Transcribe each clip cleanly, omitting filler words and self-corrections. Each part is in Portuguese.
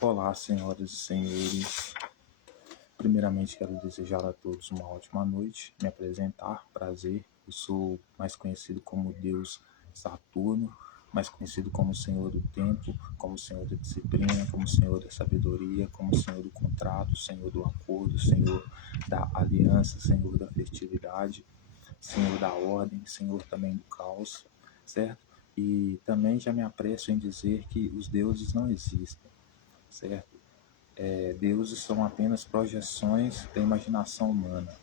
Olá, senhoras e senhores. Primeiramente, quero desejar a todos uma ótima noite. Me apresentar, prazer. Eu sou mais conhecido como Deus Saturno, mais conhecido como Senhor do Tempo, como Senhor da Disciplina, como Senhor da Sabedoria, como Senhor do Contrato, Senhor do Acordo, Senhor da Aliança, Senhor da Fertilidade, Senhor da Ordem, Senhor também do Caos, certo? E também já me apresso em dizer que os deuses não existem, certo? Deuses são apenas projeções da imaginação humana.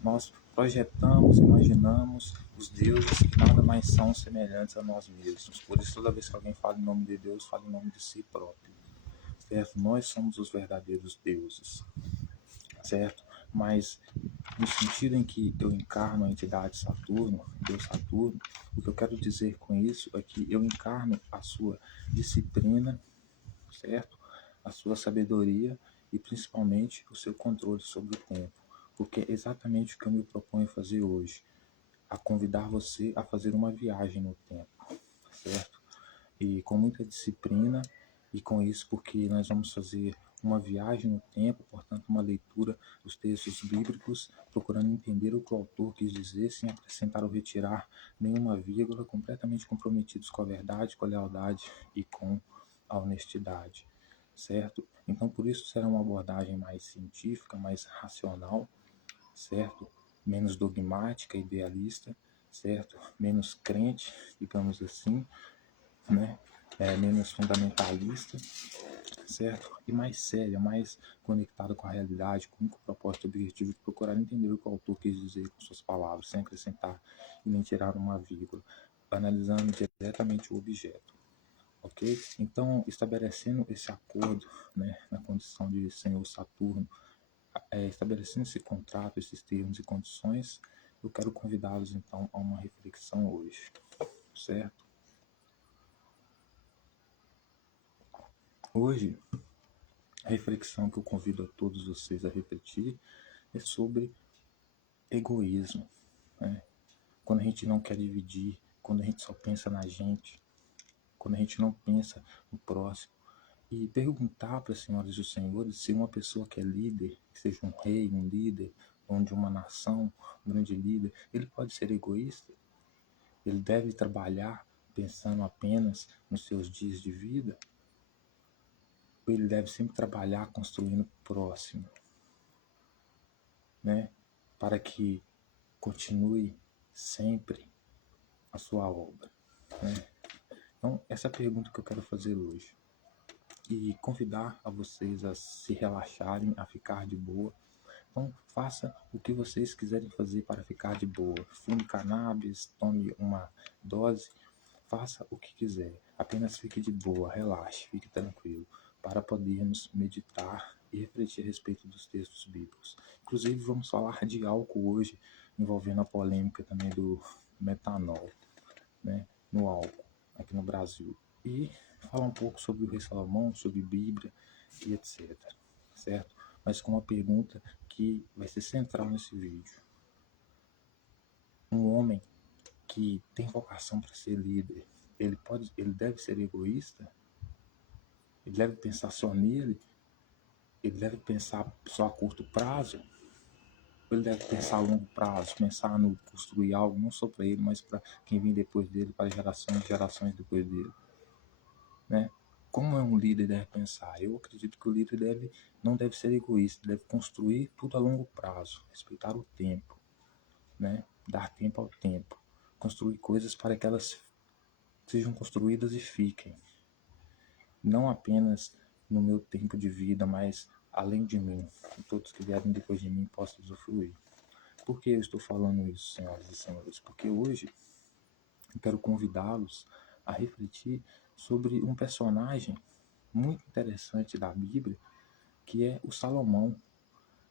Nós projetamos, imaginamos os deuses que nada mais são semelhantes a nós mesmos. Por isso, toda vez que alguém fala em nome de Deus, fala em nome de si próprio, certo? Nós somos os verdadeiros deuses, certo? Mas no sentido em que eu encarno a entidade Saturno, Deus Saturno, o que eu quero dizer com isso é que eu encarno a sua disciplina, certo? A sua sabedoria e principalmente o seu controle sobre o tempo, porque é exatamente o que eu me proponho fazer hoje, a convidar você a fazer uma viagem no tempo, certo? E com muita disciplina, e com isso porque nós vamos fazer uma viagem no tempo, portanto uma leitura dos textos bíblicos, procurando entender o que o autor quis dizer, sem acrescentar ou retirar nenhuma vírgula, completamente comprometidos com a verdade, com a lealdade e com a honestidade, certo? Então por isso será uma abordagem mais científica, mais racional, certo? Menos dogmática, idealista, certo? Menos crente, digamos assim, né? Menos fundamentalista, certo? E mais séria, mais conectada com a realidade, com o único propósito objetivo de procurar entender o que o autor quis dizer com suas palavras, sem acrescentar e nem tirar uma vírgula, analisando diretamente o objeto, ok? Então, estabelecendo esse acordo, né, na condição de Senhor Saturno, estabelecendo esse contrato, esses termos e condições, eu quero convidá-los então a uma reflexão hoje, certo? Hoje, a reflexão que eu convido a todos vocês a refletir é sobre egoísmo, né? Quando a gente não quer dividir, quando a gente só pensa na gente, quando a gente não pensa no próximo. E perguntar para as senhoras e os senhores se uma pessoa que é líder, que seja um rei, um líder, dono de uma nação, um grande líder, ele pode ser egoísta? Ele deve trabalhar pensando apenas nos seus dias de vida? Ou ele deve sempre trabalhar construindo o próximo, né? Para que continue sempre a sua obra, né? Então, essa é a pergunta que eu quero fazer hoje. E convidar a vocês a se relaxarem, a ficar de boa. Então, faça o que vocês quiserem fazer para ficar de boa. Fume cannabis, tome uma dose, faça o que quiser. Apenas fique de boa, relaxe, fique tranquilo, para podermos meditar e refletir a respeito dos textos bíblicos. Inclusive, vamos falar de álcool hoje, envolvendo a polêmica também do metanol, né, no álcool, aqui no Brasil. E falar um pouco sobre o rei Salomão, sobre Bíblia e etc. Certo? Mas com uma pergunta que vai ser central nesse vídeo. Um homem que tem vocação para ser líder, ele deve ser egoísta? Ele deve pensar só nele? Ele deve pensar só a curto prazo? Ou ele deve pensar a longo prazo, pensar no construir algo não só para ele, mas para quem vem depois dele, para gerações e gerações depois dele, né? Como é um líder deve pensar? Eu acredito que o líder não deve ser egoísta, deve construir tudo a longo prazo, respeitar o tempo, né? Dar tempo ao tempo, construir coisas para que elas sejam construídas e fiquem, não apenas no meu tempo de vida, mas além de mim, que todos que vierem depois de mim possam usufruir. Por que eu estou falando isso, senhoras e senhores? Porque hoje eu quero convidá-los a refletir sobre um personagem muito interessante da Bíblia, que é o Salomão,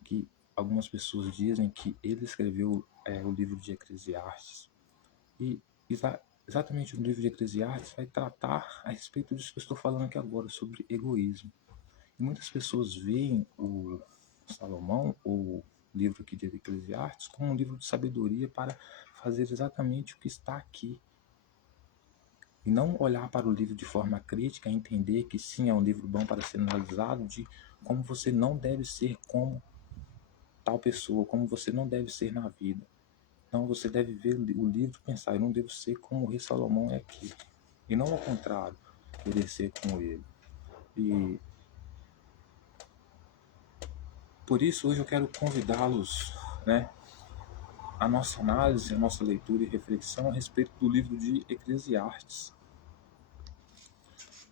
que algumas pessoas dizem que ele escreveu o livro de Eclesiastes. E exatamente o livro de Eclesiastes vai tratar a respeito disso que eu estou falando aqui agora, sobre egoísmo. E muitas pessoas veem o Salomão, ou o livro aqui de Eclesiastes, como um livro de sabedoria para fazer exatamente o que está aqui. E não olhar para o livro de forma crítica, entender que sim, é um livro bom para ser analisado, de como você não deve ser como tal pessoa, como você não deve ser na vida. Então você deve ver o livro e pensar, eu não devo ser como o rei Salomão é aqui. E não ao contrário, querer ser como ele. E por isso hoje eu quero convidá-los, né, a nossa análise, a nossa leitura e reflexão a respeito do livro de Eclesiastes,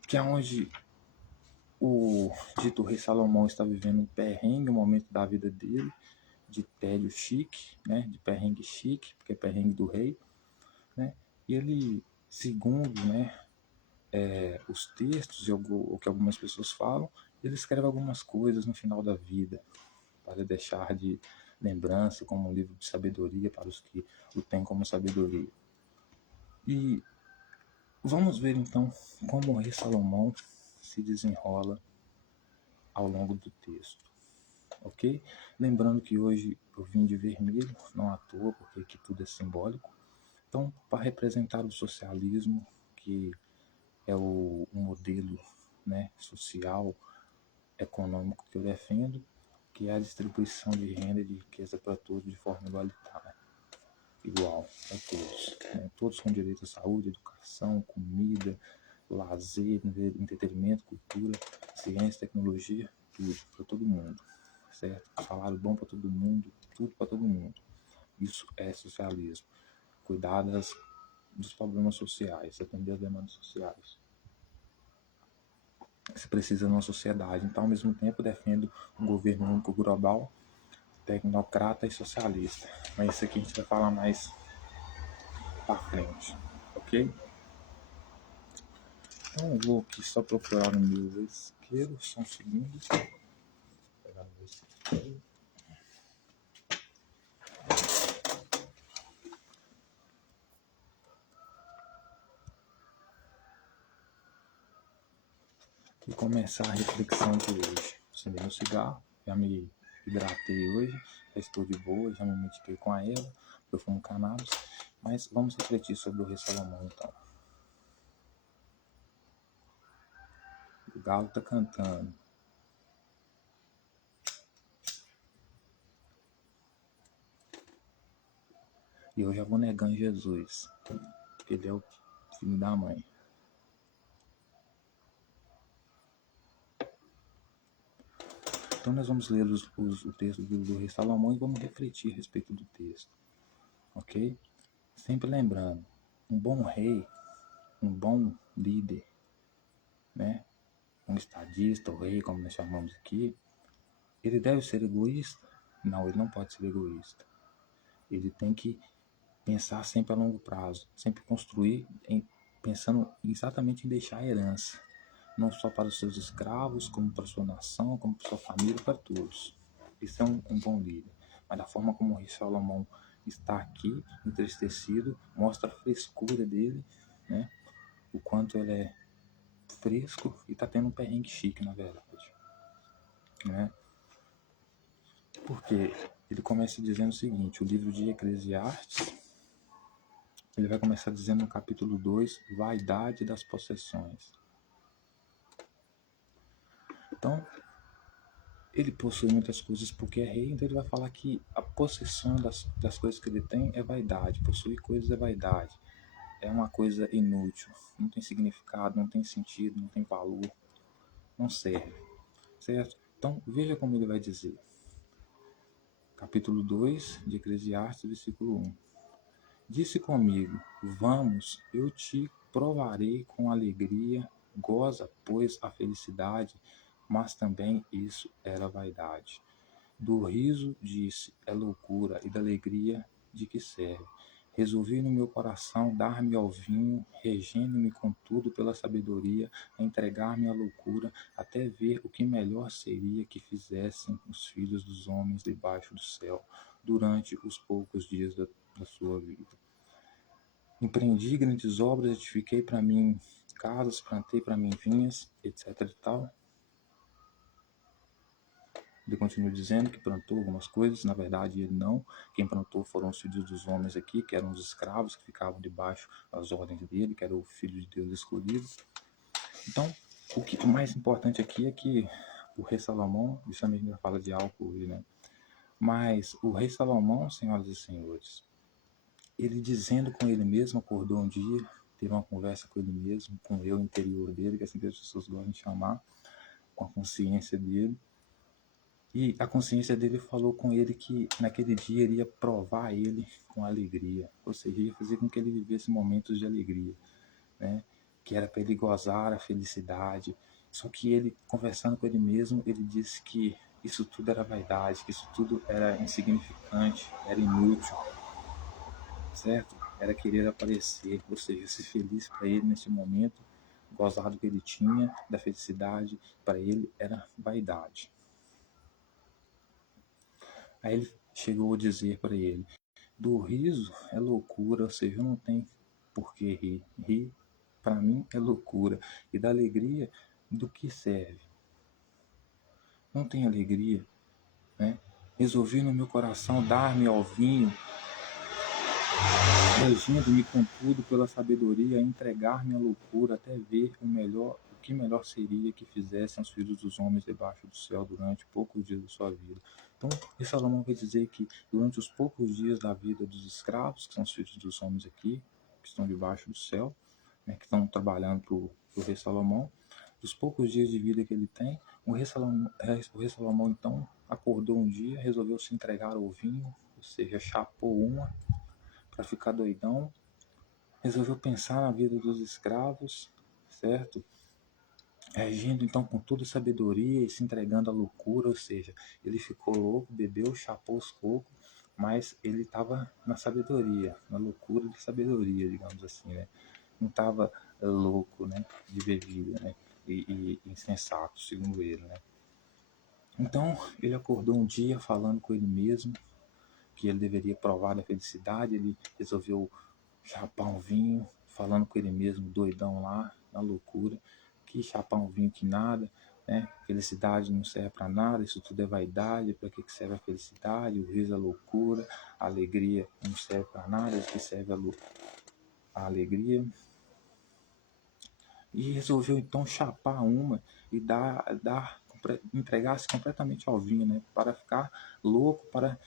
que é onde o dito rei Salomão está vivendo um perrengue, um momento da vida dele, de tédio chique, né, de perrengue chique, porque é perrengue do rei, né, e ele, segundo, né, os textos e o que algumas pessoas falam, ele escreve algumas coisas no final da vida, para deixar de lembrança como um livro de sabedoria para os que o têm como sabedoria. E vamos ver então como o rei Salomão se desenrola ao longo do texto, ok? Lembrando que hoje eu vim de vermelho, não à toa, porque aqui tudo é simbólico. Então, para representar o socialismo, que é o modelo, né, social, econômico que eu defendo, que é a distribuição de renda e de riqueza para todos de forma igualitária, igual para todos, né? Todos com direito à saúde, educação, comida, lazer, entretenimento, cultura, ciência, tecnologia, tudo para todo mundo, certo? Salário bom para todo mundo, tudo para todo mundo. Isso é socialismo. Cuidar dos problemas sociais, atender as demandas sociais. Se precisa numa sociedade. Então, ao mesmo tempo, defendo um governo único global, tecnocrata e socialista. Mas isso aqui a gente vai falar mais para frente, ok? Então eu vou aqui só procurar no meu isqueiro, só um segundo. Vou pegar no meu isqueiro. E começar a reflexão de hoje. Acendei meu cigarro, já me hidratei hoje, já estou de boa, já me mediquei com a erva, eu fumo cannabis, mas vamos refletir sobre o rei Salomão então. O galo tá cantando. E eu já vou negando Jesus, porque ele é o filho da mãe. Então nós vamos ler o texto do rei Salomão e vamos refletir a respeito do texto, ok? Sempre lembrando, um bom rei, um bom líder, né? Um estadista, o rei, como nós chamamos aqui, ele deve ser egoísta? Não, ele não pode ser egoísta. Ele tem que pensar sempre a longo prazo, sempre construir pensando exatamente em deixar a herança, não só para os seus escravos, como para a sua nação, como para a sua família, para todos. Isso é um bom líder. Mas da forma como o rei Salomão está aqui, entristecido, mostra a frescura dele, né? O quanto ele é fresco e está tendo um perrengue chique, na verdade, né? Porque ele começa dizendo o seguinte, o livro de Eclesiastes, ele vai começar dizendo no capítulo 2, vaidade das possessões. Então, ele possui muitas coisas porque é rei, então ele vai falar que a possessão das coisas que ele tem é vaidade, possuir coisas é vaidade, é uma coisa inútil, não tem significado, não tem sentido, não tem valor, não serve, certo? Então, veja como ele vai dizer. Capítulo 2 de Eclesiastes, versículo 1. Disse comigo, vamos, eu te provarei com alegria, goza, pois, a felicidade, mas também isso era vaidade. Do riso disse, é loucura, e da alegria de que serve. Resolvi no meu coração dar-me ao vinho, regendo-me contudo pela sabedoria, a entregar-me à loucura, até ver o que melhor seria que fizessem os filhos dos homens debaixo do céu, durante os poucos dias da sua vida. Empreendi grandes obras, edifiquei para mim casas, plantei para mim vinhas, etc e tal. Ele continua dizendo que plantou algumas coisas, na verdade ele não. Quem plantou foram os filhos dos homens aqui, que eram os escravos que ficavam debaixo das ordens dele, que era o filho de Deus escolhido. Então, o mais importante aqui é que o rei Salomão, isso a gente já fala de álcool, né? Mas o rei Salomão, senhoras e senhores, ele dizendo com ele mesmo, acordou um dia, teve uma conversa com ele mesmo, com o eu interior dele, que é assim que as pessoas gostam de chamar, com a consciência dele. E a consciência dele falou com ele que naquele dia iria provar ele com alegria, ou seja, ia fazer com que ele vivesse momentos de alegria, né? Que era para ele gozar a felicidade. Só que ele, conversando com ele mesmo, ele disse que isso tudo era vaidade, que isso tudo era insignificante, era inútil, certo? Era querer aparecer, ou seja, ser feliz para ele nesse momento, gozar do que ele tinha, da felicidade, para ele era vaidade. Aí ele chegou a dizer para ele: do riso é loucura, ou seja, não tem por que rir. Rir, para mim, é loucura. E da alegria, do que serve? Não tem alegria, né? Resolvi no meu coração dar-me ao vinho, regindo-me contudo pela sabedoria, entregar-me à loucura, até ver o que melhor seria que fizessem os filhos dos homens debaixo do céu durante poucos dias da sua vida. Então, esse Salomão vai dizer que durante os poucos dias da vida dos escravos, que são os filhos dos homens aqui, que estão debaixo do céu, né, que estão trabalhando para o rei Salomão, dos poucos dias de vida que ele tem, o rei Salomão então acordou um dia, resolveu se entregar ao vinho, ou seja, chapou uma para ficar doidão, resolveu pensar na vida dos escravos, certo? Agindo então com toda sabedoria e se entregando à loucura, ou seja, ele ficou louco, bebeu, chapou os cocos, mas ele estava na sabedoria, na loucura de sabedoria, digamos assim, né? Não estava louco, né, de bebida, né, e insensato, segundo ele, né? Então ele acordou um dia falando com ele mesmo que ele deveria provar da felicidade, ele resolveu chapar um vinho, falando com ele mesmo, doidão lá, na loucura, que chapar um vinho que nada, né? Felicidade não serve para nada, isso tudo é vaidade, para que serve a felicidade? O riso é loucura, a alegria não serve para nada, o que serve a alegria. E resolveu então chapar uma e entregar-se completamente ao vinho, né? Para ficar louco, para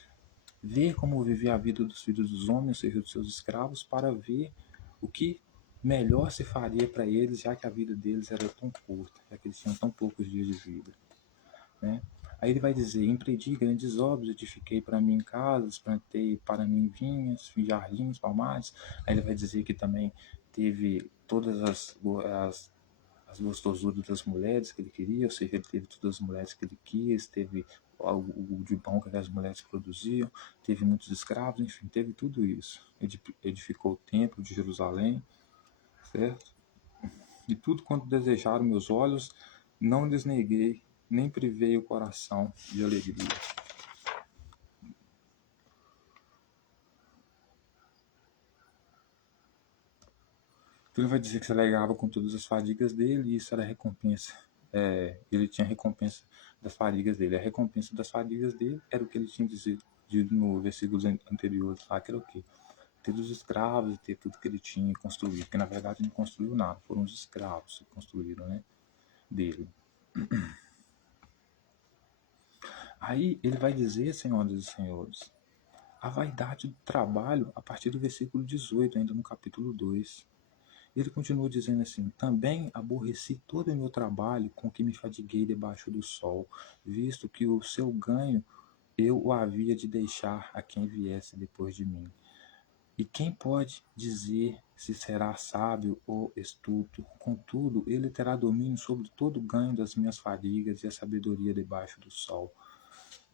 ver como vivia a vida dos filhos dos homens, ou seja, dos seus escravos, para ver o que melhor se faria para eles, já que a vida deles era tão curta, já que eles tinham tão poucos dias de vida, né? Aí ele vai dizer: empreendi grandes obras, edifiquei para mim casas, plantei para mim vinhas, jardins, palmares. Aí ele vai dizer que também teve todas as gostosuras das mulheres que ele queria, ou seja, ele teve todas as mulheres que ele quis, teve o de bom que as mulheres produziam, teve muitos escravos, enfim, teve tudo isso. Edificou o templo de Jerusalém, certo? E tudo quanto desejaram meus olhos, não lhes neguei, nem privei o coração de alegria. Então ele vai dizer que se alegrava com todas as fadigas dele, e isso era recompensa. Ele tinha recompensa das fadigas dele. A recompensa das fadigas dele era o que ele tinha dito no versículos anteriores lá, que era o quê? Ter os escravos e ter tudo que ele tinha construído. Porque na verdade não construiu nada, foram os escravos que construíram, né, dele. Aí ele vai dizer, senhoras e senhores, a vaidade do trabalho a partir do versículo 18, ainda no capítulo 2. Ele continua dizendo assim: também aborreci todo o meu trabalho com que me fadiguei debaixo do sol, visto que o seu ganho eu o havia de deixar a quem viesse depois de mim. E quem pode dizer se será sábio ou estulto? Contudo, ele terá domínio sobre todo o ganho das minhas fadigas e a sabedoria debaixo do sol.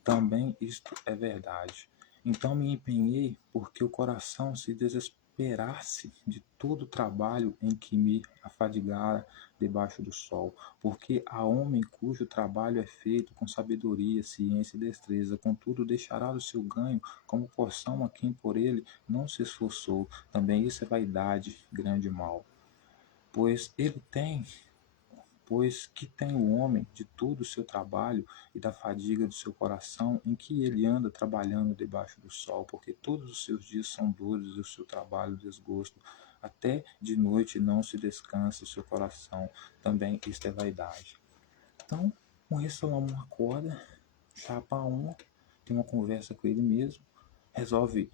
Também isto é verdade. Então me empenhei porque o coração se desesperasse de todo o trabalho em que me afadigara debaixo do sol, porque há homem cujo trabalho é feito com sabedoria, ciência e destreza, contudo deixará o seu ganho como porção a quem por ele não se esforçou. Também isso é vaidade, grande mal. Pois ele tem Pois que tem o homem de todo o seu trabalho e da fadiga do seu coração, em que ele anda trabalhando debaixo do sol, porque todos os seus dias são dores e o seu trabalho desgosto. Até de noite não se descansa o seu coração, também isto é vaidade. Então, o rei Salomão acorda, chapa uma, tem uma conversa com ele mesmo, resolve,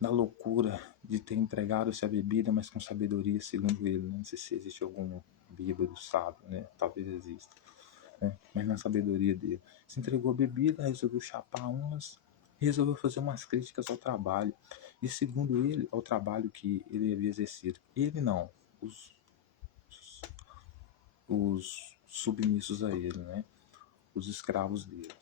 na loucura de ter entregado-se a bebida, mas com sabedoria, segundo ele. Não sei se existe algum bêbado sábio, né? Talvez exista, né? Mas na sabedoria dele. Se entregou a bebida, resolveu chapar umas, resolveu fazer umas críticas ao trabalho. E segundo ele, ao trabalho que ele havia exercido. Ele não, os submissos a ele, né? Os escravos dele.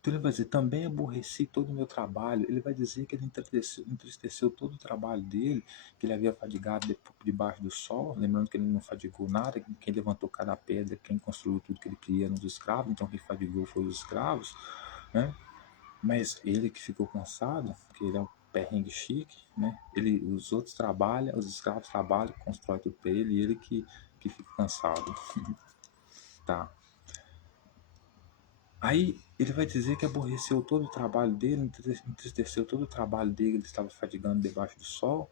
Então ele vai dizer, também aborreci todo o meu trabalho. Ele vai dizer que ele entristeceu todo o trabalho dele, que ele havia fadigado debaixo do sol. Lembrando que ele não fadigou nada, quem levantou cada pedra, quem construiu tudo que ele queria eram os escravos, então quem fadigou foi os escravos, né? Mas ele que ficou cansado, porque ele é um perrengue chique, né? Os outros trabalham, os escravos trabalham, constroem tudo para ele, e ele que fica cansado. Tá. Aí ele vai dizer que aborreceu todo o trabalho dele, entristeceu todo o trabalho dele, ele estava fadigando debaixo do sol,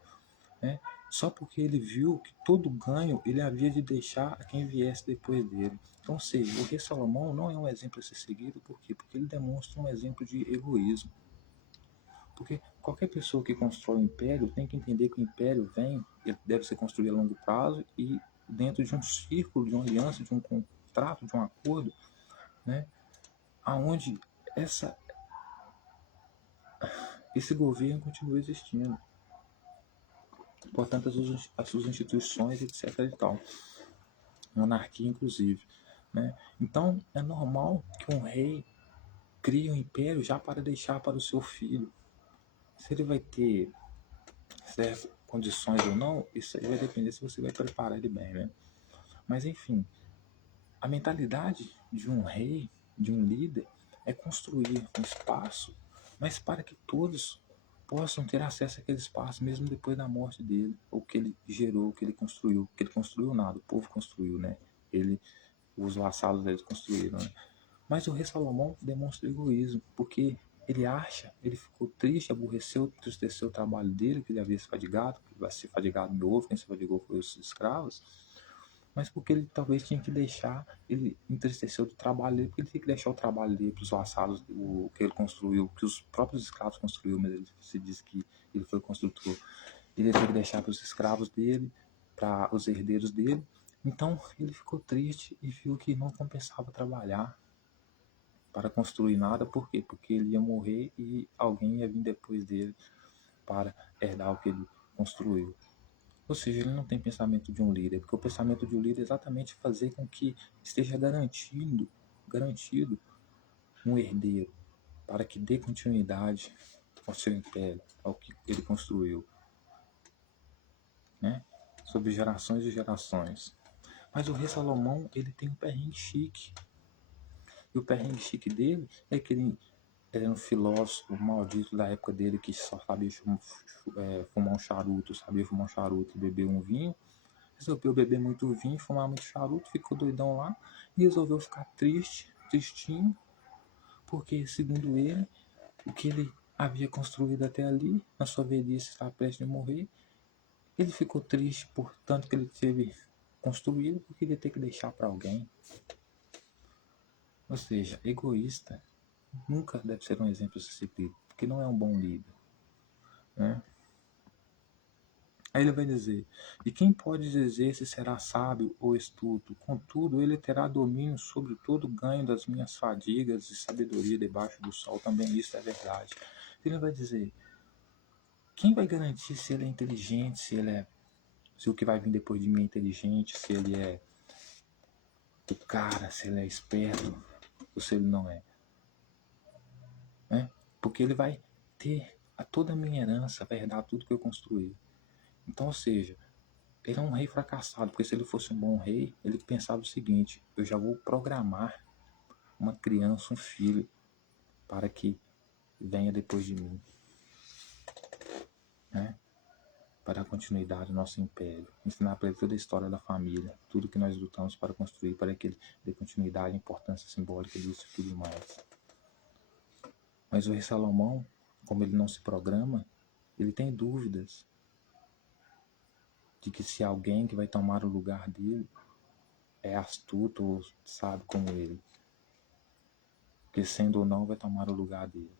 né? Só porque ele viu que todo ganho ele havia de deixar a quem viesse depois dele. Então, ou seja, o rei Salomão não é um exemplo a ser seguido, por quê? Porque ele demonstra um exemplo de egoísmo. Porque qualquer pessoa que constrói um império tem que entender que o império ele deve ser construído a longo prazo e dentro de um círculo, de uma aliança, de um contrato, de um acordo, né? Aonde esse governo continua existindo. Portanto, as suas instituições, etc. e tal. Monarquia, inclusive. Né? Então, é normal que um rei crie um império já para deixar para o seu filho. Se ele vai ter certas condições ou não, isso aí vai depender se você vai preparar ele bem. Né? Mas, enfim, a mentalidade de um rei, de um líder, é construir um espaço, mas para que todos possam ter acesso àquele espaço, mesmo depois da morte dele, ou que ele gerou, que ele construiu. Que ele construiu nada, o povo construiu, né? Ele, os vassalos deles construíram, né? Mas o rei Salomão demonstra egoísmo, porque ele ficou triste, aborreceu, entristeceu o trabalho dele, que ele havia se fadigado, que vai ser fadigado de novo, quem se fadigou foi os escravos, mas porque ele talvez tinha que deixar, ele entristeceu do trabalho dele, porque ele tinha que deixar o trabalho dele para os vassalos, o que ele construiu, que os próprios escravos construíram, mas ele se diz que ele foi o construtor. Ele tinha que deixar para os escravos dele, para os herdeiros dele. Então ele ficou triste e viu que não compensava trabalhar para construir nada. Por quê? Porque ele ia morrer e alguém ia vir depois dele para herdar o que ele construiu. Ou seja, ele não tem pensamento de um líder, porque o pensamento de um líder é exatamente fazer com que esteja garantido um herdeiro, para que dê continuidade ao seu império, ao que ele construiu, né? Sobre gerações e gerações. Mas o rei Salomão, ele tem um perrengue chique. E o perrengue chique dele é que ele era um filósofo maldito da época dele que só sabia fumar um charuto, sabia fumar um charuto e beber um vinho. Resolveu beber muito vinho, fumar muito charuto, ficou doidão lá e resolveu ficar tristinho, porque, segundo ele, o que ele havia construído até ali, na sua velhice, estava prestes a morrer. Ele ficou triste por tanto que ele teve construído, porque ele ia ter que deixar para alguém. Ou seja, egoísta nunca deve ser um exemplo a ser seguido, porque não é um bom líder. Né? Aí ele vai dizer, e quem pode dizer se será sábio ou estúpido? Contudo, ele terá domínio sobre todo o ganho das minhas fadigas e sabedoria debaixo do sol. Também isso é verdade. Ele vai dizer, quem vai garantir se ele é inteligente, se o que vai vir depois de mim é inteligente, se ele é o cara, se ele é esperto, ou se ele não é? Né? Porque ele vai ter toda a minha herança, vai herdar tudo que eu construí. Então, ou seja, ele é um rei fracassado, porque se ele fosse um bom rei, ele pensava o seguinte, eu já vou programar uma criança, um filho, para que venha depois de mim. Né? para dar continuidade ao nosso império, ensinar para ele toda a história da família, tudo que nós lutamos para construir, para que ele dê continuidade, importância simbólica disso e tudo mais. Mas o rei Salomão, como ele não se programa, ele tem dúvidas de que se alguém que vai tomar o lugar dele é astuto ou sabe como ele, que sendo ou não vai tomar o lugar dele.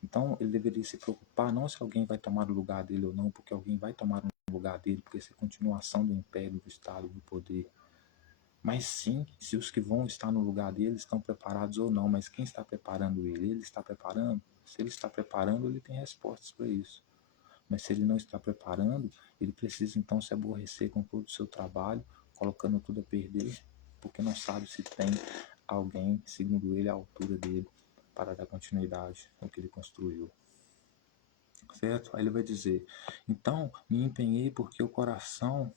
Então ele deveria se preocupar não se alguém vai tomar o lugar dele ou não, porque alguém vai tomar o lugar dele, porque essa é a continuação do império, do Estado, do poder. Mas sim, se os que vão estar no lugar dele estão preparados ou não. Mas quem está preparando ele? Ele está preparando? Se ele está preparando, ele tem respostas para isso. Mas se ele não está preparando, ele precisa então se aborrecer com todo o seu trabalho, colocando tudo a perder, porque não sabe se tem alguém, segundo ele, à altura dele, para dar continuidade ao que ele construiu. Certo? Aí ele vai dizer, então me empenhei porque o coração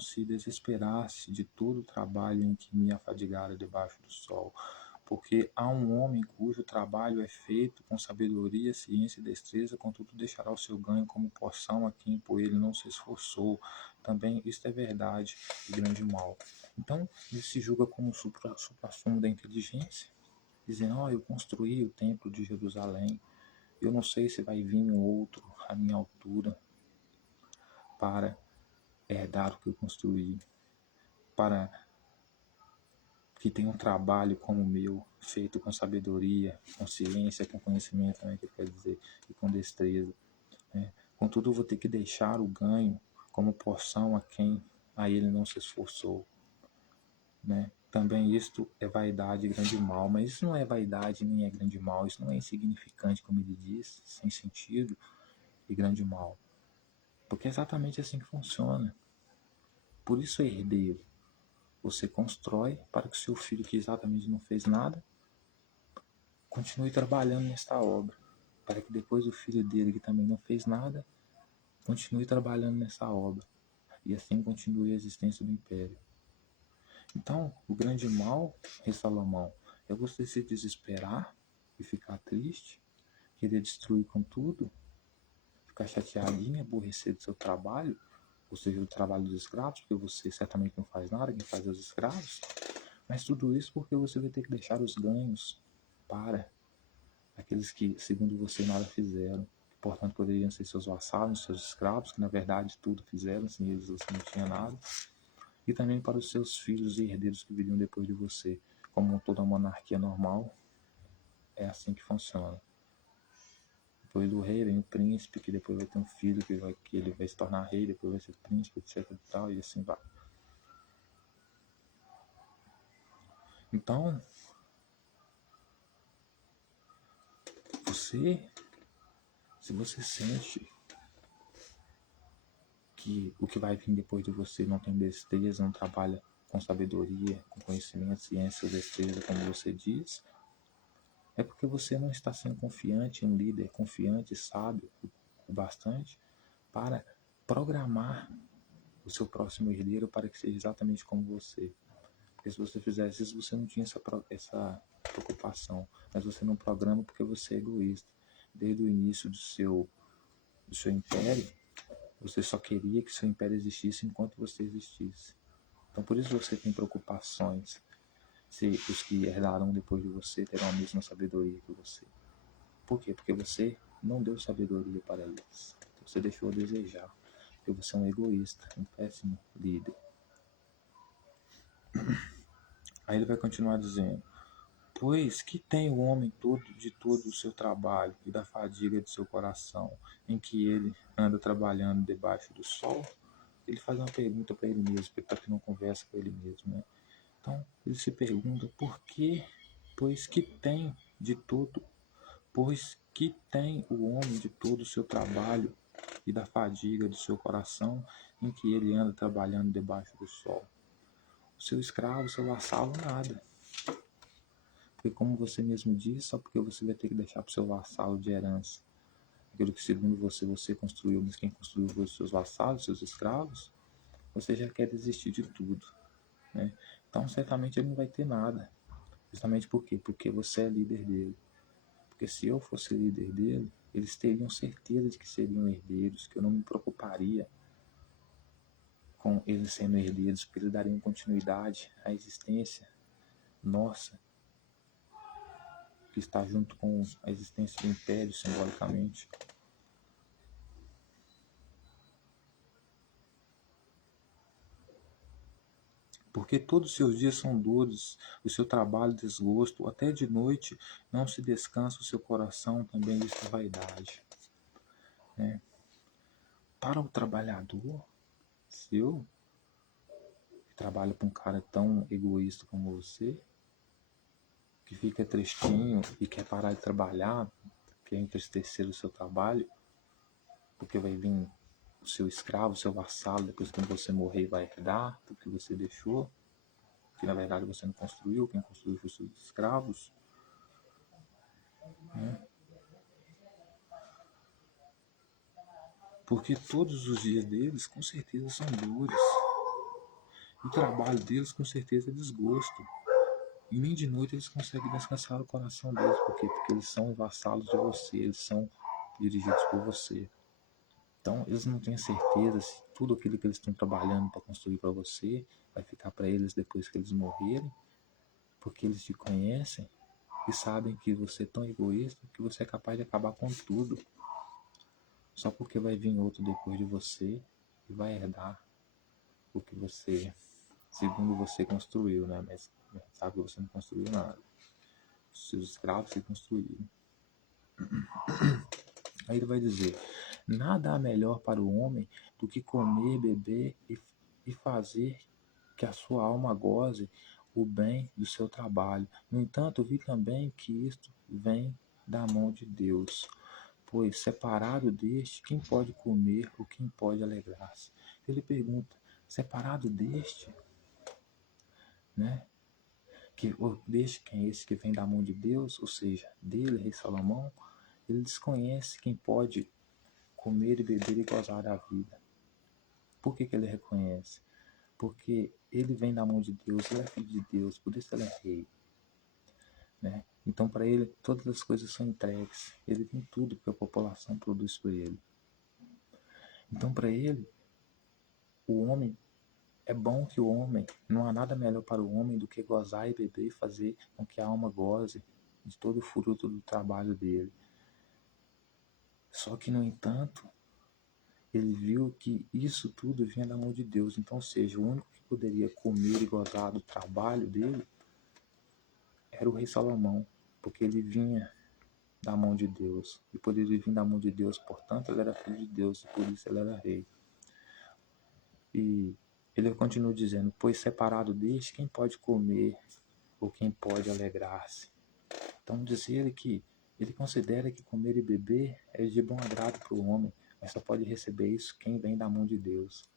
se desesperasse de todo o trabalho em que me afadigara debaixo do sol. Porque há um homem cujo trabalho é feito com sabedoria, ciência e destreza, contudo deixará o seu ganho como porção a quem por ele não se esforçou. Também isto é verdade e grande mal. Então, ele se julga como o supra-sumo da inteligência, dizendo, eu construí o templo de Jerusalém, eu não sei se vai vir um outro à minha altura para herdar o que eu construí, para que tenha um trabalho como o meu, feito com sabedoria, com ciência, com conhecimento, né, que quer dizer, e com destreza. Né? Contudo, eu vou ter que deixar o ganho como porção a quem a ele não se esforçou. Né? Também isto é vaidade e grande mal, mas isso não é vaidade nem é grande mal, isso não é insignificante, como ele diz, sem sentido e grande mal. Porque é exatamente assim que funciona. Por isso é herdeiro. Você constrói para que o seu filho, que exatamente não fez nada, continue trabalhando nesta obra. Para que depois o filho dele, que também não fez nada, continue trabalhando nessa obra. E assim continue a existência do império. Então, o grande mal, rei Salomão, é você se desesperar e ficar triste, querer destruir com tudo, ficar chateadinho, aborrecer do seu trabalho, ou seja, do trabalho dos escravos, porque você certamente não faz nada, quem faz é os escravos. Mas tudo isso porque você vai ter que deixar os ganhos para aqueles que, segundo você, nada fizeram. Portanto, poderiam ser seus vassalos, seus escravos, que na verdade tudo fizeram, sem eles você não tinha nada. E também para os seus filhos e herdeiros que viriam depois de você. Como toda monarquia normal, é assim que funciona. Depois do rei vem o príncipe, que depois vai ter um filho, que ele vai se tornar rei, depois vai ser príncipe, etc. E tal, e assim vai. Então, se você sente que o que vai vir depois de você não tem destreza, não trabalha com sabedoria, com conhecimento, ciência, destreza, como você diz, é porque você não está sendo confiante, um líder confiante, sábio o bastante para programar o seu próximo herdeiro para que seja exatamente como você. Porque se você fizesse isso, você não tinha essa preocupação. Mas você não programa porque você é egoísta. Desde o início do seu império, você só queria que seu império existisse enquanto você existisse. Então por isso você tem preocupações se os que herdaram depois de você terão a mesma sabedoria que você. Por quê? Porque você não deu sabedoria para eles. Você deixou a desejar. Porque você é um egoísta, um péssimo líder. Aí ele vai continuar dizendo, pois que tem o homem de todo o seu trabalho e da fadiga de seu coração, em que ele anda trabalhando debaixo do sol? Ele faz uma pergunta para ele mesmo, porque está tendo uma conversa com ele mesmo, né? Então, ele se pergunta por que, pois que tem de todo, pois que tem o homem de todo o seu trabalho e da fadiga do seu coração, em que ele anda trabalhando debaixo do sol. O seu escravo, o seu vassalo, nada. Porque como você mesmo disse, só porque você vai ter que deixar para o seu vassalo de herança aquilo que segundo você construiu, mas quem construiu foi os seus vassalos, seus escravos, você já quer desistir de tudo. Né? Então certamente ele não vai ter nada. Justamente por quê? Porque você é líder dele. Porque se eu fosse líder dele, eles teriam certeza de que seriam herdeiros, que eu não me preocuparia com eles sendo herdeiros, porque eles dariam continuidade à existência nossa, que está junto com a existência do império, simbolicamente. Porque todos os seus dias são dores, o seu trabalho desgosto, até de noite não se descansa o seu coração, também isso é vaidade. Né? Para o trabalhador seu, que trabalha com um cara tão egoísta como você, que fica tristinho e quer parar de trabalhar, quer entristecer o seu trabalho, porque vai vir o seu escravo, o seu vassalo, depois que você morrer vai herdar tudo que você deixou, que na verdade você não construiu, quem construiu foi os seus escravos. Né? Porque todos os dias deles com certeza são dores. O trabalho deles com certeza é desgosto. E nem de noite eles conseguem descansar o coração deles. Por quê? Porque eles são vassalos de você, eles são dirigidos por você. Então eles não têm certeza se tudo aquilo que eles estão trabalhando para construir para você vai ficar para eles depois que eles morrerem, porque eles te conhecem e sabem que você é tão egoísta que você é capaz de acabar com tudo. Só porque vai vir outro depois de você e vai herdar o que você, segundo você, construiu, né? Mas sabe que você não construiu nada. Os seus escravos que construíram. Aí ele vai dizer: nada há melhor para o homem do que comer, beber e fazer que a sua alma goze o bem do seu trabalho. No entanto, vi também que isto vem da mão de Deus. Pois, separado deste, quem pode comer ou quem pode alegrar-se? Ele pergunta: separado deste, né? Que deste quem é esse que vem da mão de Deus, ou seja, dele, rei Salomão, ele desconhece quem pode comer e beber e gozar da vida. Por que ele reconhece? Porque ele vem da mão de Deus, ele é filho de Deus, por isso ele é rei. Né? Então, para ele, todas as coisas são entregues. Ele tem tudo que a população produz para ele. Então, para ele, o homem, é bom que o homem, não há nada melhor para o homem do que gozar e beber e fazer com que a alma goze de todo o fruto do trabalho dele. Só que, no entanto, ele viu que isso tudo vinha da mão de Deus. Então, ou seja, o único que poderia comer e gozar do trabalho dele era o rei Salomão, porque ele vinha da mão de Deus. E por ele vir da mão de Deus, portanto, ele era filho de Deus, e por isso ele era rei. E ele continua dizendo: pois separado deste, quem pode comer ou quem pode alegrar-se? Então, diz ele que ele considera que comer e beber é de bom agrado para o homem, mas só pode receber isso quem vem da mão de Deus.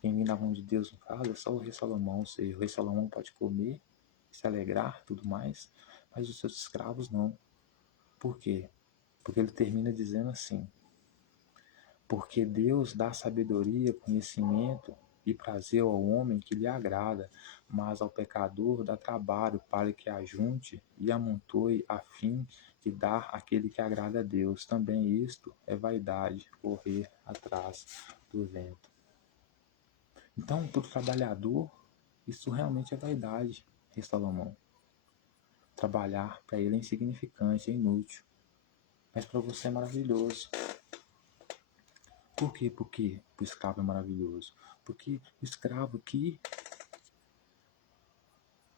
Quem vem da mão de Deus, no caso, é só o rei Salomão, ou seja, o rei Salomão pode comer, se alegrar, tudo mais, mas os seus escravos não. Por quê? Porque ele termina dizendo assim: porque Deus dá sabedoria, conhecimento e prazer ao homem que lhe agrada, mas ao pecador dá trabalho para que ajunte e amontoe a fim de dar aquele que agrada a Deus. Também isto é vaidade, correr atrás do vento. Então, para o trabalhador, isso realmente é vaidade, rei Salomão. Trabalhar para ele é insignificante, é inútil, mas para você é maravilhoso. Por quê? Porque o escravo é maravilhoso. Porque o escravo aqui,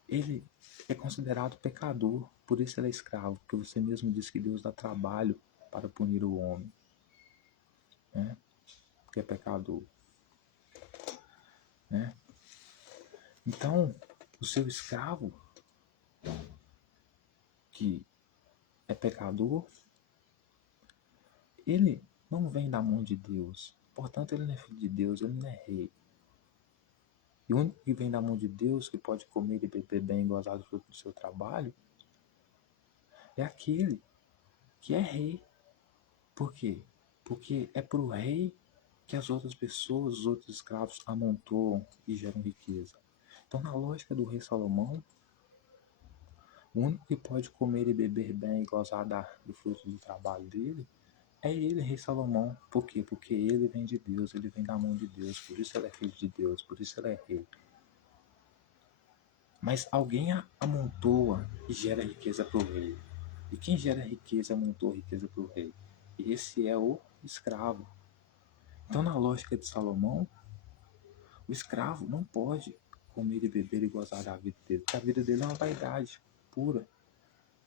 ele é considerado pecador, por isso ele é escravo, porque você mesmo disse que Deus dá trabalho para punir o homem, né? Que é pecador, né? Então, o seu escravo, que é pecador, ele não vem da mão de Deus, portanto ele não é filho de Deus, ele não é rei. E o único que vem da mão de Deus, que pode comer e beber bem e gozar do fruto do seu trabalho, é aquele que é rei. Por quê? Porque é para o rei que as outras pessoas, os outros escravos amontoam e geram riqueza. Então, na lógica do rei Salomão, o único que pode comer e beber bem e gozar do fruto do trabalho dele É ele, rei Salomão. Por quê? Porque ele vem de Deus, ele vem da mão de Deus, por isso ele é filho de Deus, por isso ele é rei. Mas alguém amontoa e gera riqueza para o rei. E quem gera riqueza amontoa riqueza para o rei. E esse é o escravo. Então, na lógica de Salomão, o escravo não pode comer e beber e gozar da vida dele, porque a vida dele é uma vaidade pura.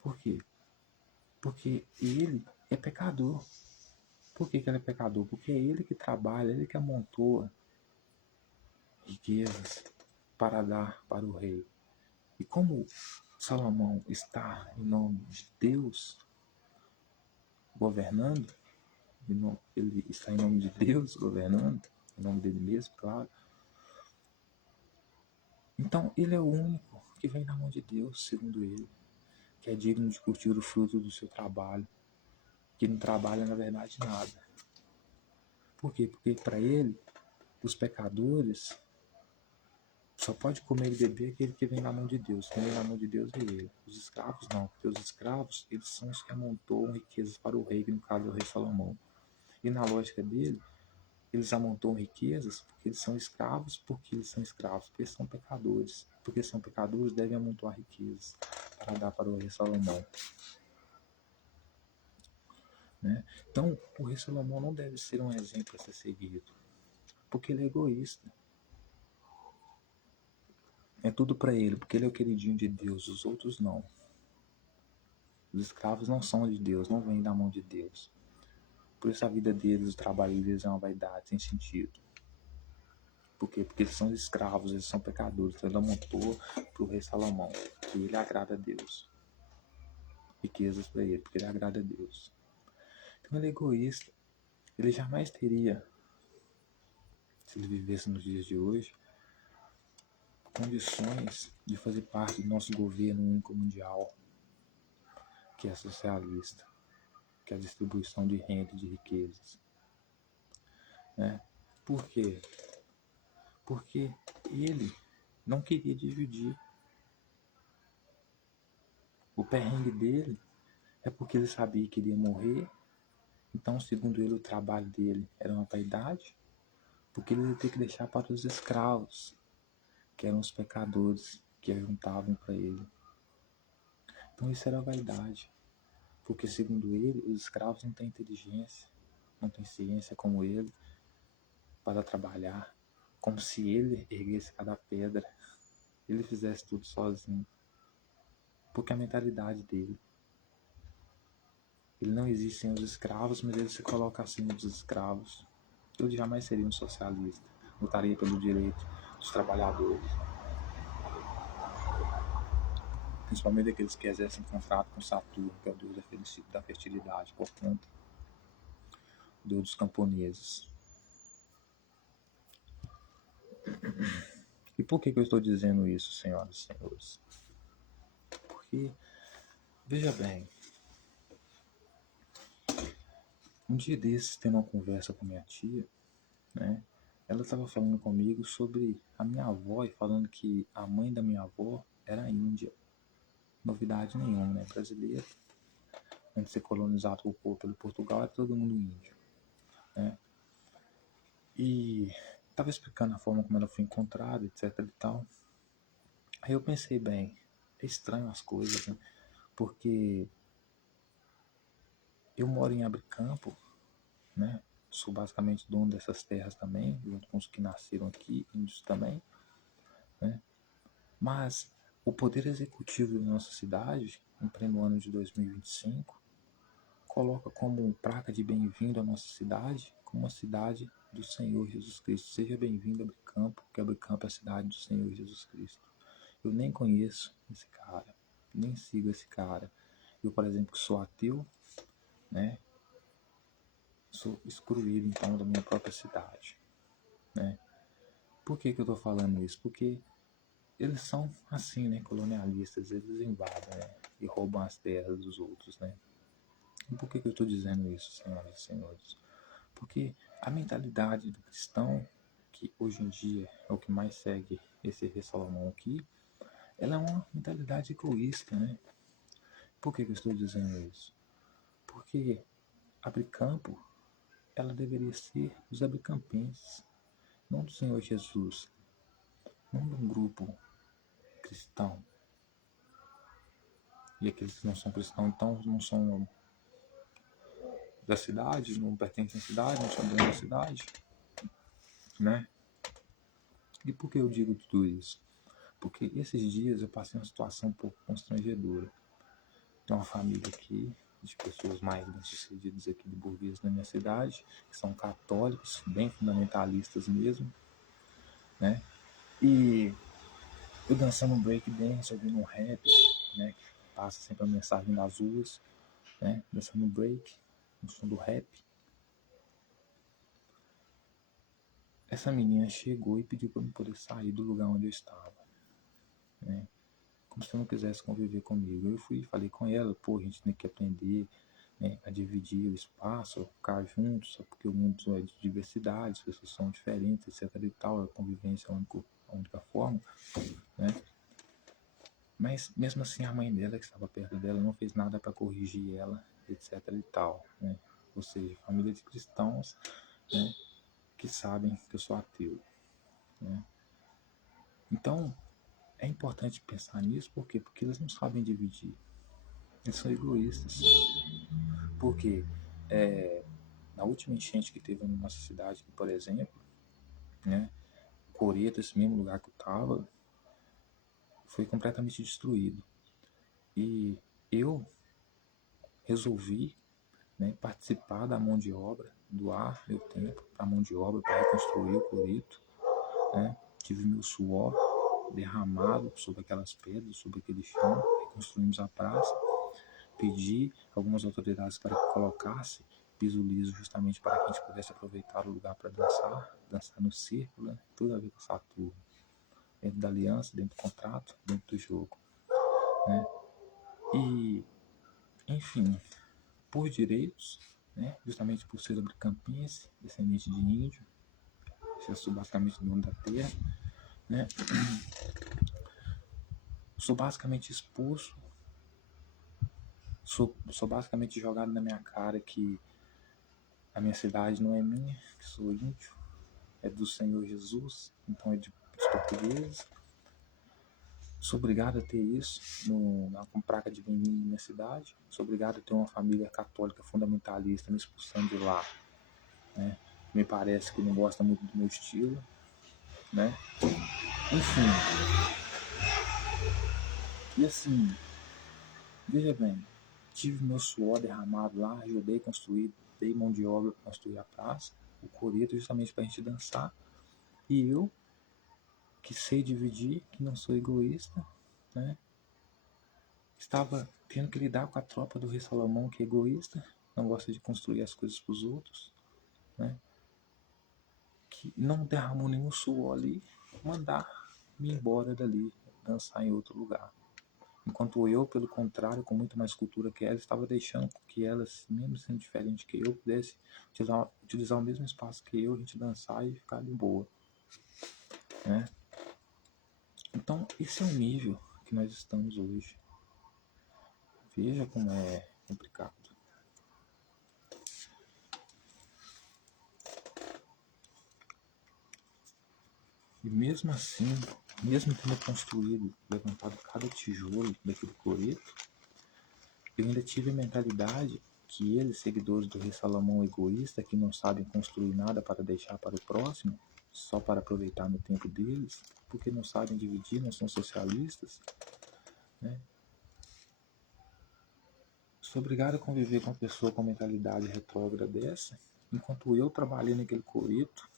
Por quê? Porque ele é pecador. Por que ele é pecador? Porque é ele que trabalha, ele que amontoa riquezas para dar para o rei. E como Salomão está em nome de Deus governando, ele está em nome de Deus governando, em nome dele mesmo, claro. Então ele é o único que vem na mão de Deus, segundo ele, que é digno de curtir o fruto do seu trabalho, que não trabalha na verdade nada. Por quê? Porque para ele, os pecadores só pode comer e beber aquele que vem na mão de Deus. Quem vem na mão de Deus é ele. Os escravos não, porque os escravos, eles são os que amontoam riquezas para o rei, que no caso é o rei Salomão. E na lógica dele, eles amontoam riquezas porque eles são escravos, porque eles são pecadores. Porque são pecadores, devem amontoar riquezas para dar para o rei Salomão. Né? Então, o rei Salomão não deve ser um exemplo a ser seguido, porque ele é egoísta. É tudo para ele, porque ele é o queridinho de Deus, os outros não. Os escravos não são de Deus, não vêm da mão de Deus. Por isso a vida deles, o trabalho deles é uma vaidade, sem sentido. Por quê? Porque eles são escravos, eles são pecadores. Então ele amontou para o rei Salomão, que ele agrada a Deus. Riquezas para ele, porque ele agrada a Deus. Então ele é egoísta. Ele jamais teria, se ele vivesse nos dias de hoje, condições de fazer parte do nosso governo único mundial, que é socialista, que é a distribuição de renda e de riquezas. Né? Por quê? Porque ele não queria dividir. O perrengue dele é porque ele sabia que iria morrer. Então, segundo ele, o trabalho dele era uma vaidade, porque ele ia ter que deixar para os escravos, que eram os pecadores que ajuntavam para ele. Então, isso era vaidade, porque segundo ele, os escravos não têm inteligência, não têm ciência como ele para trabalhar, como se ele erguesse cada pedra, ele fizesse tudo sozinho, porque a mentalidade dele. Ele não existe sem os escravos, mas ele se coloca acima dos escravos. Eu jamais seria um socialista. Lutaria pelo direito dos trabalhadores. Principalmente aqueles que exercem contrato com Saturno, que é o deus da fertilidade, portanto, o deus dos camponeses. E por que eu estou dizendo isso, senhoras e senhores? Porque, veja bem, um dia desses, tendo uma conversa com minha tia, né, ela estava falando comigo sobre a minha avó e falando que a mãe da minha avó era índia. Novidade nenhuma, né? Brasileiro, antes de ser colonizado pelo Portugal, era todo mundo índio. Né? E estava explicando a forma como ela foi encontrada, etc e tal. Aí eu pensei, bem, é estranho as coisas, né? Porque eu moro em Abricampo, né? Sou basicamente dono dessas terras também, junto com os que nasceram aqui, índios também, né? Mas o poder executivo da nossa cidade, em pleno ano de 2025, coloca como placa de bem-vindo à nossa cidade, como a cidade do Senhor Jesus Cristo. Seja bem-vindo a Abricampo, porque Abricampo é a cidade do Senhor Jesus Cristo. Eu nem conheço esse cara, nem sigo esse cara. Eu, por exemplo, sou ateu, né? Sou excluído, então, da minha própria cidade, né? Por que eu estou falando isso? Porque eles são assim, né? Colonialistas, eles invadem, né? E roubam as terras dos outros, né? E por que eu estou dizendo isso, senhoras e senhores? Porque a mentalidade do cristão, que hoje em dia é o que mais segue esse rei Salomão aqui, ela é uma mentalidade egoísta, né? Por que eu estou dizendo isso? Porque abre campo, ela deveria ser dos abrecampenses, não do Senhor Jesus, não de um grupo cristão. E aqueles que não são cristãos, então, não são da cidade, não pertencem à cidade, não são donos da cidade, né? E por que eu digo tudo isso? Porque esses dias eu passei uma situação um pouco constrangedora. Tem uma família aqui, de pessoas mais bem-sucedidas aqui de burgueses na minha cidade, que são católicos, bem fundamentalistas mesmo, né? E eu dançando um break dance, ouvindo um rap, né? Que passa sempre a mensagem das ruas, né? Dançando um break, no som do rap. Essa menina chegou e pediu para eu não poder sair do lugar onde eu estava, né? Como se eu não quisesse conviver comigo. Eu fui e falei com ela, pô, a gente tem que aprender, né, a dividir o espaço, a ficar juntos, só porque o mundo é de diversidade, as pessoas são diferentes, etc e tal, a convivência é a única forma, né? Mas mesmo assim a mãe dela, que estava perto dela, não fez nada para corrigir ela, etc e tal, né? Ou seja, família de cristãos, né, que sabem que eu sou ateu, né? Então, é importante pensar nisso, por quê? Porque eles não sabem dividir. Eles são egoístas. Porque na última enchente que teve na nossa cidade, por exemplo, né, Coreto, esse mesmo lugar que eu estava, foi completamente destruído. E eu resolvi, né, participar da mão de obra, doar meu tempo para a mão de obra para reconstruir o Coreto, né? Tive meu suor derramado sobre aquelas pedras, sobre aquele chão, reconstruímos a praça. Pedi algumas autoridades para que colocasse piso liso justamente para que a gente pudesse aproveitar o lugar para dançar no círculo, né? Tudo a ver com Saturno, dentro da aliança, dentro do contrato, dentro do jogo, né? E, enfim, por direitos, né? Justamente por ser campense, descendente de índio, eu sou basicamente dono da terra, né? Sou basicamente expulso, sou basicamente jogado na minha cara que a minha cidade não é minha, que sou índio, é do Senhor Jesus, então é dos portugueses. Sou obrigado a ter isso com placa de bem-vindo na minha cidade. Sou obrigado a ter uma família católica fundamentalista me expulsando de lá, né? Me parece que não gosta muito do meu estilo, né? Enfim, e assim, veja bem, tive meu suor derramado lá, ajudei a construir, dei mão de obra para construir a praça, o coreto justamente para a gente dançar, e eu, que sei dividir, que não sou egoísta, né? Estava tendo que lidar com a tropa do rei Salomão, que é egoísta, não gosta de construir as coisas para os outros, né? Que não derramou nenhum suor ali, mandar me embora dali, dançar em outro lugar. Enquanto eu, pelo contrário, com muito mais cultura que ela, estava deixando que elas, mesmo sendo diferente que eu, pudesse utilizar o mesmo espaço que eu, a gente dançar e ficar de boa, né? Então, esse é o nível que nós estamos hoje. Veja como é complicado. E mesmo assim, mesmo tendo construído, levantado cada tijolo daquele coreto, eu ainda tive a mentalidade que eles, seguidores do rei Salomão egoísta, que não sabem construir nada para deixar para o próximo, só para aproveitar no tempo deles, porque não sabem dividir, não são socialistas, né? Sou obrigado a conviver com uma pessoa com mentalidade retrógrada dessa, enquanto eu trabalhei naquele coreto.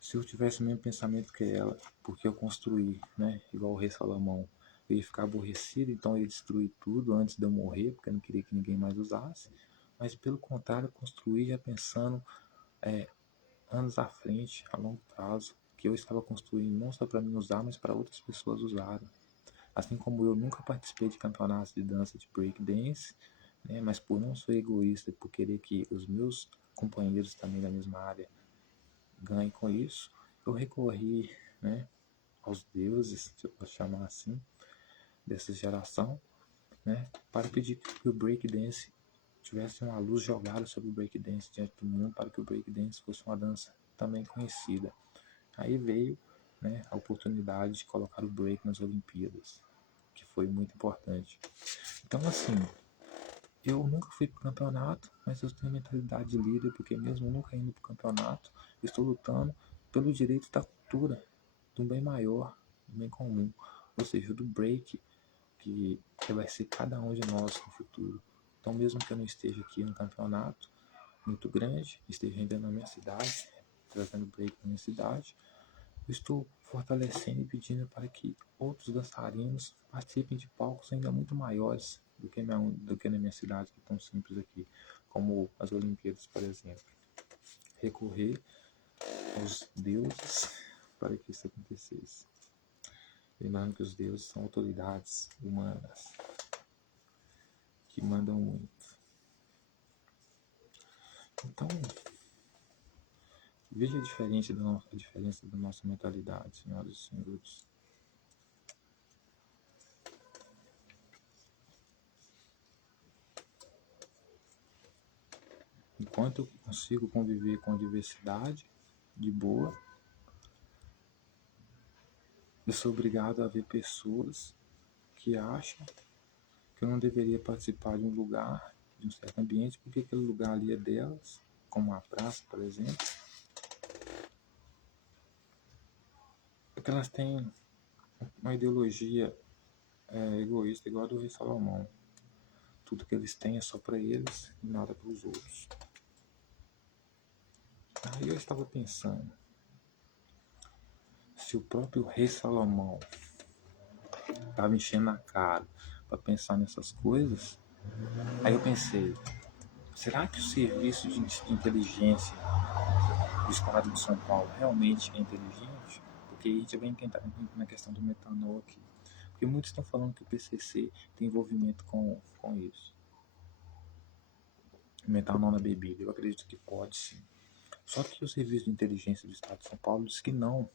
Se eu tivesse o mesmo pensamento que ela, porque eu construí, né, igual o rei Salomão, eu ia ficar aborrecido, então eu ia destruir tudo antes de eu morrer, porque eu não queria que ninguém mais usasse. Mas pelo contrário, eu construí já pensando anos à frente, a longo prazo, que eu estava construindo não só para mim usar, mas para outras pessoas usarem. Assim como eu nunca participei de campeonatos de dança de break dance, né, mas por não ser egoísta, por querer que os meus companheiros também da mesma área ganhem com isso, eu recorri, né, aos deuses, se eu posso chamar assim, dessa geração, né, para pedir que o breakdance tivesse uma luz jogada sobre o breakdance diante do mundo para que o breakdance fosse uma dança também conhecida. Aí veio, né, a oportunidade de colocar o break nas Olimpíadas, que foi muito importante. Então, assim, eu nunca fui para o campeonato, mas eu tenho mentalidade de líder, porque mesmo nunca indo para o campeonato, estou lutando pelo direito da cultura, do bem maior, do bem comum, ou seja, do break, que vai ser cada um de nós no futuro. Então, mesmo que eu não esteja aqui no campeonato muito grande, esteja ainda na minha cidade, trazendo break na minha cidade, eu estou fortalecendo e pedindo para que outros dançarinos participem de palcos ainda muito maiores do que na minha cidade, que é tão simples aqui, como as Olimpíadas, por exemplo. Recorrer aos deuses para que isso acontecesse. Lembrando que os deuses são autoridades humanas que mandam muito. Então, veja a diferença da nossa mentalidade, senhoras e senhores. Enquanto eu consigo conviver com a diversidade de boa, eu sou obrigado a ver pessoas que acham que eu não deveria participar de um lugar, de um certo ambiente, porque aquele lugar ali é delas, como a praça, por exemplo. Porque elas têm uma ideologia egoísta, igual a do rei Salomão. Tudo que eles têm é só para eles e nada para os outros. Aí eu estava pensando, se o próprio rei Salomão estava enchendo a cara para pensar nessas coisas, aí eu pensei, será que o serviço de inteligência do estado de São Paulo realmente é inteligente? Porque a gente vai entrar na questão do metanol aqui. Porque muitos estão falando que o PCC tem envolvimento com isso. Metanol na bebida, eu acredito que pode sim. Só que o serviço de inteligência do estado de São Paulo diz que não,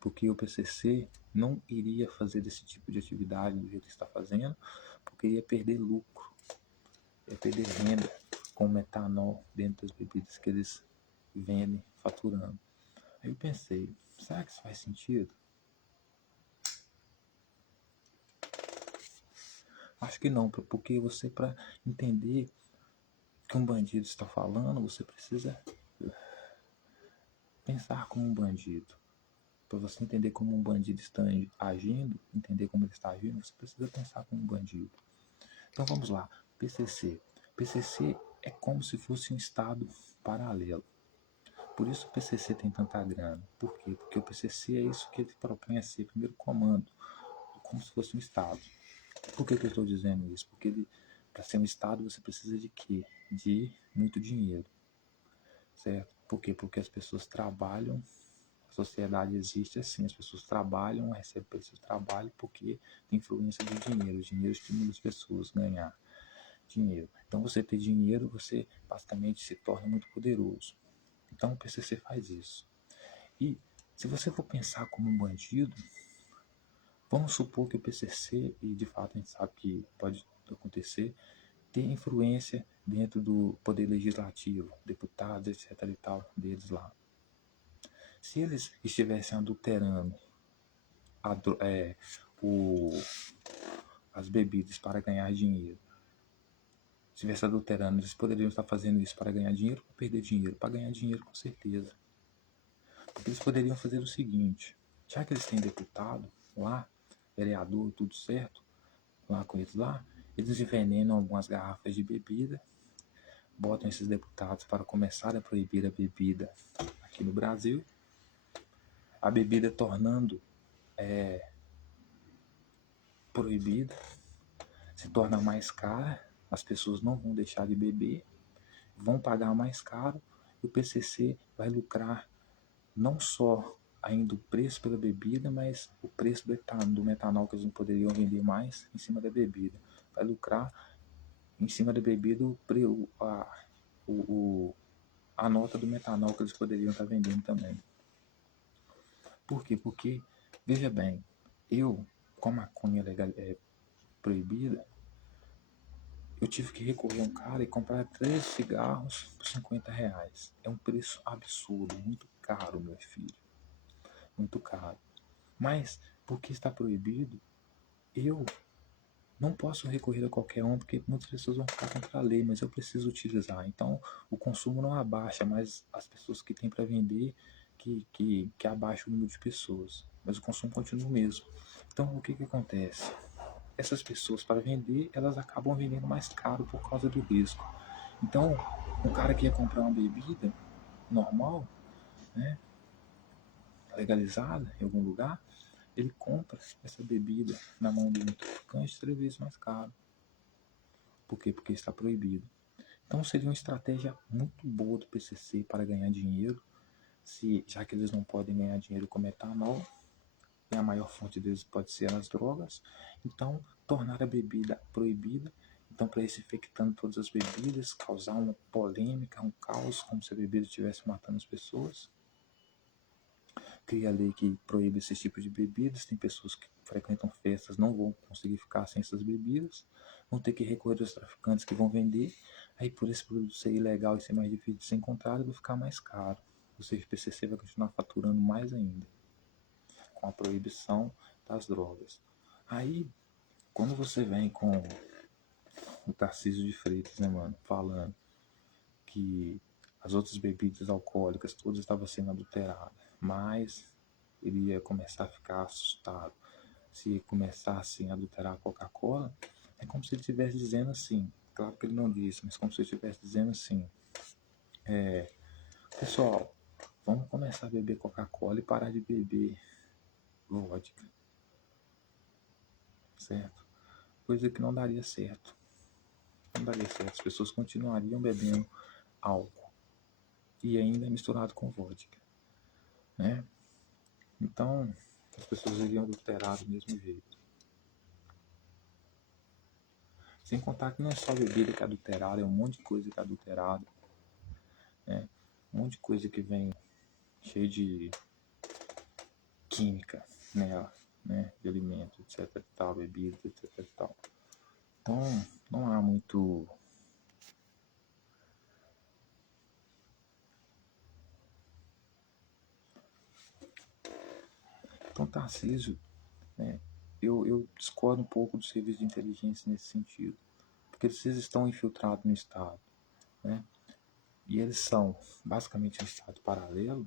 porque o PCC não iria fazer desse tipo de atividade do jeito que está fazendo, porque ia perder lucro, ia perder renda com metanol dentro das bebidas que eles vendem, faturando. Aí eu pensei, será que isso faz sentido? Acho que não, porque você, para entender o que um bandido está falando, você precisa pensar como um bandido. Para você entender como um bandido está agindo, entender como ele está agindo, você precisa pensar como um bandido. Então vamos lá, PCC. PCC é como se fosse um estado paralelo. Por isso o PCC tem tanta grana. Por quê? Porque o PCC é isso que ele propõe a ser, primeiro comando, como se fosse um estado. Por que eu estou dizendo isso? Porque para ser um estado você precisa de quê? De muito dinheiro, certo? Por quê? Porque as pessoas trabalham, a sociedade existe assim, as pessoas trabalham, recebem pelo seu trabalho porque tem influência do dinheiro. O dinheiro estimula as pessoas a ganhar dinheiro. Então você ter dinheiro, você basicamente se torna muito poderoso. Então o PCC faz isso. E se você for pensar como um bandido, vamos supor que o PCC, e de fato a gente sabe que pode acontecer, tem influência dentro do poder legislativo, deputados, etc. e tal, deles lá. Se eles estivessem adulterando as bebidas para ganhar dinheiro, se estivesse adulterando, eles poderiam estar fazendo isso para ganhar dinheiro ou para perder dinheiro? Para ganhar dinheiro, com certeza. Porque eles poderiam fazer o seguinte, já que eles têm deputado lá, vereador, tudo certo, lá com eles lá, eles envenenam algumas garrafas de bebida, botam esses deputados para começar a proibir a bebida aqui no Brasil, a bebida tornando proibida, se torna mais cara, as pessoas não vão deixar de beber, vão pagar mais caro, e o PCC vai lucrar não só ainda o preço pela bebida, mas o preço do metanol que eles não poderiam vender mais em cima da bebida. Vai lucrar em cima da bebida a nota do metanol que eles poderiam estar vendendo também. Por quê? Porque, veja bem, com a maconha proibida, eu tive que recorrer a um cara e comprar 13 cigarros por R$ 50. É um preço absurdo, muito caro, meu filho. Muito caro. Mas, porque está proibido, eu não posso recorrer a qualquer um, porque muitas pessoas vão ficar contra a lei, mas eu preciso utilizar. Então, o consumo não abaixa, mas as pessoas que têm para vender, que abaixa o número de pessoas. Mas o consumo continua o mesmo. Então, o que acontece? Essas pessoas, para vender, elas acabam vendendo mais caro por causa do risco. Então, um cara que ia comprar uma bebida normal, né, legalizada em algum lugar, ele compra essa bebida na mão de um traficante 3 vezes mais caro. Por quê? Porque está proibido. Então seria uma estratégia muito boa do PCC para ganhar dinheiro, já que eles não podem ganhar dinheiro com etanol, e a maior fonte deles pode ser as drogas, então tornar a bebida proibida, então para isso infectando todas as bebidas, causar uma polêmica, um caos, como se a bebida estivesse matando as pessoas. Cria a lei que proíbe esse tipo de bebidas, tem pessoas que frequentam festas, não vão conseguir ficar sem essas bebidas, vão ter que recorrer aos traficantes que vão vender, aí por esse produto ser ilegal e ser mais difícil de ser encontrado, vai ficar mais caro. Ou seja, o PCC vai continuar faturando mais ainda, com a proibição das drogas. Aí, quando você vem com o Tarcísio de Freitas, né, mano, falando que as outras bebidas alcoólicas todas estavam sendo adulteradas, mas ele ia começar a ficar assustado se começassem a adulterar a Coca-Cola. É como se ele estivesse dizendo assim, claro que ele não disse, mas como se ele estivesse dizendo assim, pessoal, vamos começar a beber Coca-Cola e parar de beber vodka, certo? Coisa que não daria certo. Não daria certo, as pessoas continuariam bebendo álcool e ainda misturado com vodka, né? Então, as pessoas iriam adulterar do mesmo jeito. Sem contar que não é só bebida que é adulterada, é um monte de coisa que é adulterada, né? Um monte de coisa que vem cheio de química, né? De alimento, etc e tal, bebida, etc e tal. Então, não há muito... Então, Tarcísio, né? Eu discordo um pouco do serviço de inteligência nesse sentido, porque eles estão infiltrados no Estado, né? E eles são basicamente um Estado paralelo,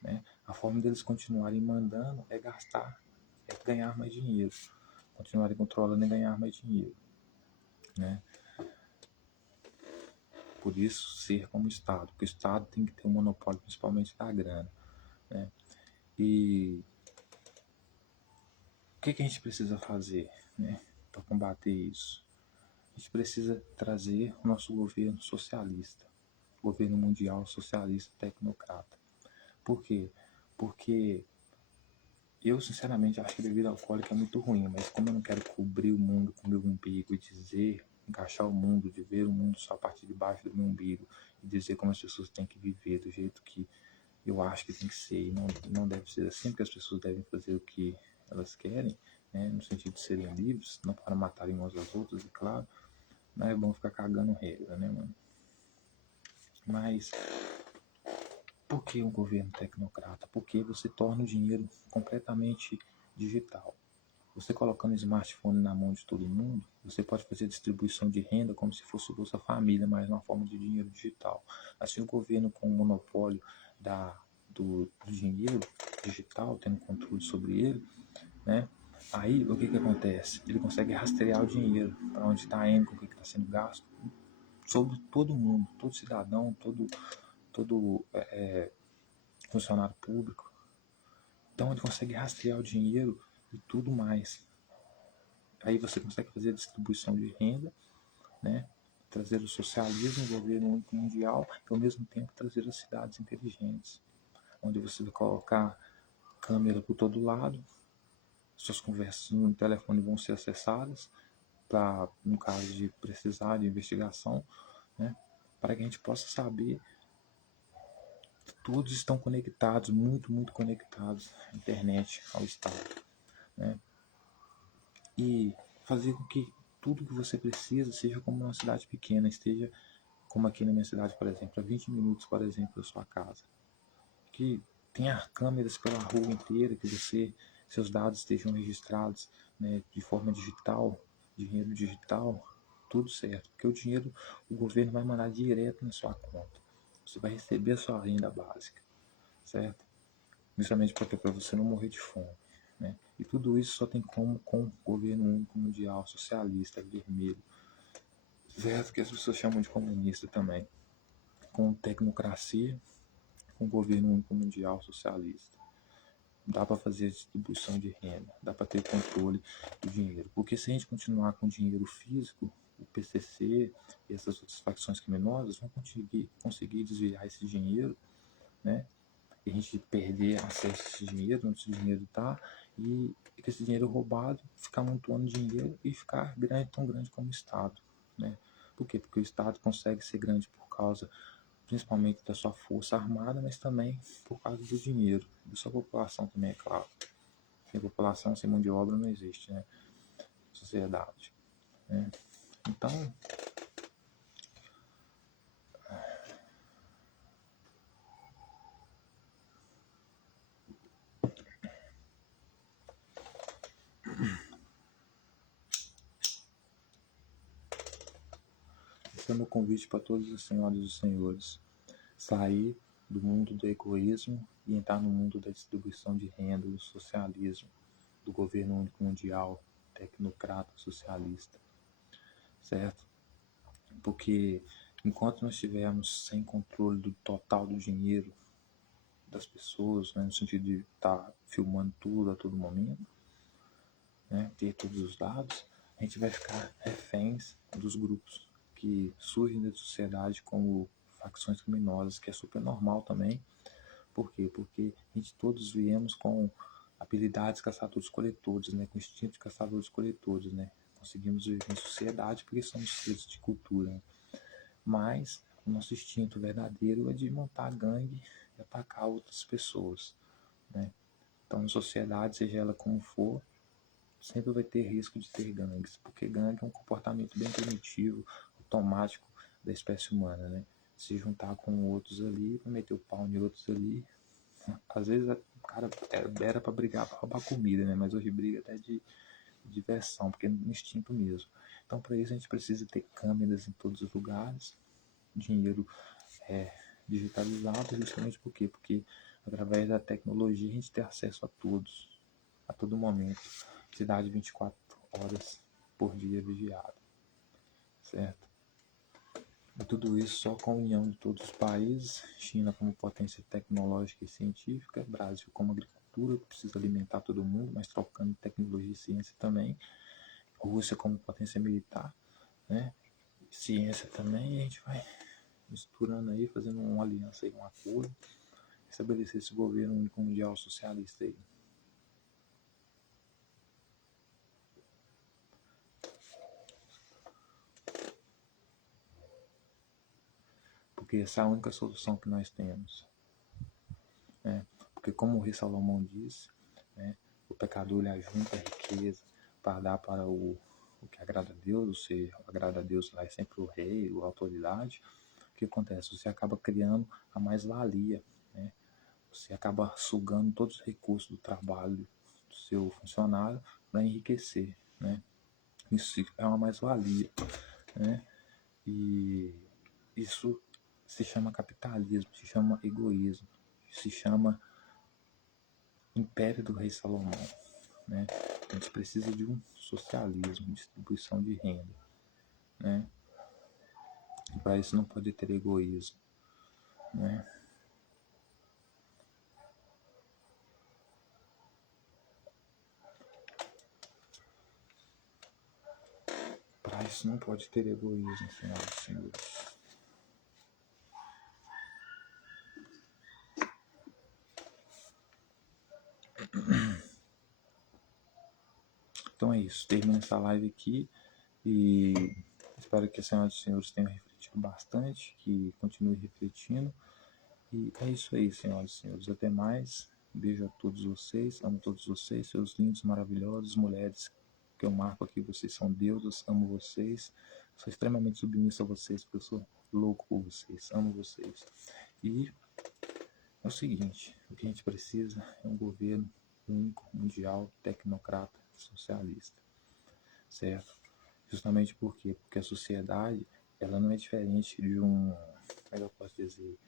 né? A forma deles continuarem mandando é gastar, é ganhar mais dinheiro, continuarem controlando e ganhar mais dinheiro, né? Por isso ser como Estado, porque o Estado tem que ter um monopólio principalmente da grana, né? E o que a gente precisa fazer, né, para combater isso? A gente precisa trazer o nosso governo socialista, governo mundial socialista tecnocrata. Por quê? Porque eu, sinceramente, acho que a bebida alcoólica é muito ruim, mas como eu não quero cobrir o mundo com o meu umbigo e dizer, encaixar o mundo, de ver o mundo só a partir de baixo do meu umbigo e dizer como as pessoas têm que viver do jeito que eu acho que tem que ser, e não deve ser assim, porque as pessoas devem fazer o que elas querem, né, no sentido de serem livres, não para matarem umas às outras, e claro, não é bom ficar cagando regra, né, mano? Mas por que um governo tecnocrata? Porque você torna o dinheiro completamente digital. Você colocando o smartphone na mão de todo mundo, você pode fazer distribuição de renda como se fosse o Bolsa Família, mas numa forma de dinheiro digital. Assim, o governo com o monopólio do dinheiro digital, tendo controle sobre ele, né? Aí, o que acontece? Ele consegue rastrear o dinheiro, para onde está indo, com o que está sendo gasto, sobre todo mundo, todo cidadão, todo funcionário público. Então, ele consegue rastrear o dinheiro e tudo mais. Aí você consegue fazer a distribuição de renda, né? Trazer o socialismo, o governo único mundial, e ao mesmo tempo trazer as cidades inteligentes, onde você vai colocar câmera por todo lado, suas conversas no telefone vão ser acessadas, para, no caso de precisar de investigação, né? Para que a gente possa saber que todos estão conectados, muito conectados à internet, ao Estado, né? E fazer com que tudo que você precisa, seja como uma cidade pequena, esteja como aqui na minha cidade, por exemplo, a 20 minutos, por exemplo, da sua casa. Que tenha câmeras pela rua inteira, que seus dados estejam registrados, né, de forma digital, dinheiro digital, tudo certo. Porque o dinheiro, o governo vai mandar direto na sua conta. Você vai receber a sua renda básica, certo? Justamente porque para você não morrer de fome, né? E tudo isso só tem como com o governo único mundial, socialista, vermelho, certo? Que as pessoas chamam de comunista também. Com tecnocracia, com governo único mundial socialista. Dá para fazer a distribuição de renda, dá para ter controle do dinheiro. Porque se a gente continuar com dinheiro físico, o PCC e essas outras facções criminosas vão conseguir desviar esse dinheiro, né? E a gente perder acesso a esse dinheiro, onde esse dinheiro está, e que esse dinheiro roubado ficar amontoando dinheiro e ficar grande, tão grande como o Estado, né? Por quê? Porque o Estado consegue ser grande por causa principalmente da sua força armada, mas também por causa do dinheiro, da sua população também, é claro. Sem população, sem mão de obra não existe, né? Sociedade, né? Então, esse é o meu convite para todas as senhoras e os senhores. Sair do mundo do egoísmo e entrar no mundo da distribuição de renda, do socialismo, do governo único mundial, tecnocrata socialista, certo? Porque enquanto nós estivermos sem controle do total do dinheiro das pessoas, né, no sentido de estar filmando tudo a todo momento, né, ter todos os dados, a gente vai ficar reféns dos grupos que surgem da sociedade como facções criminosas, que é super normal também. Por quê? Porque a gente todos viemos com habilidades caçadores-coletores, né, com instinto de caçadores-coletores, né. Conseguimos viver em sociedade porque somos seres de cultura, né? Mas o nosso instinto verdadeiro é de montar gangue e atacar outras pessoas, né? Então, na sociedade, seja ela como for, sempre vai ter risco de ter gangues, porque gangue é um comportamento bem primitivo, automático da espécie humana, né? Se juntar com outros ali, meter o pau em outros ali. Às vezes o cara era para brigar, para roubar comida, né? Mas hoje briga até de diversão, porque é no instinto mesmo. Então, para isso, a gente precisa ter câmeras em todos os lugares, dinheiro digitalizado, justamente por quê? Porque através da tecnologia a gente tem acesso a todos, a todo momento. Cidade 24 horas por dia vigiada, certo? E tudo isso só com a união de todos os países, China como potência tecnológica e científica, Brasil como agricultura, que precisa alimentar todo mundo, mas trocando tecnologia e ciência também, Rússia como potência militar, né? Ciência também, e a gente vai misturando aí, fazendo uma aliança aí, um acordo, estabelecer esse governo único mundial socialista aí. Porque essa é a única solução que nós temos, né? Porque como o rei Salomão disse, né, o pecador ele ajunta a riqueza para dar para o que agrada a Deus, ou seja, agrada a Deus lá é sempre o rei, a autoridade. O que acontece? Você acaba criando a mais-valia, né? Você acaba sugando todos os recursos do trabalho do seu funcionário para enriquecer, né? Isso é uma mais-valia, né? E isso se chama capitalismo, se chama egoísmo, se chama império do rei Salomão, né? A gente precisa de um socialismo, distribuição de renda, né? E para isso não pode ter egoísmo, né? Para isso não pode ter egoísmo, senhoras e senhores. Então é isso, termino essa live aqui e espero que as senhoras e senhores tenham refletido bastante, que continue refletindo. E é isso aí, senhoras e senhores. Até mais. Beijo a todos vocês, amo todos vocês, seus lindos, maravilhosos, mulheres que eu marco aqui, vocês são deuses, amo vocês, sou extremamente submisso a vocês, porque eu sou louco por vocês, amo vocês. E é o seguinte, o que a gente precisa é um governo único, mundial, tecnocrata, socialista, certo? Justamente por quê? Porque a sociedade, ela não é diferente de como é que eu posso dizer,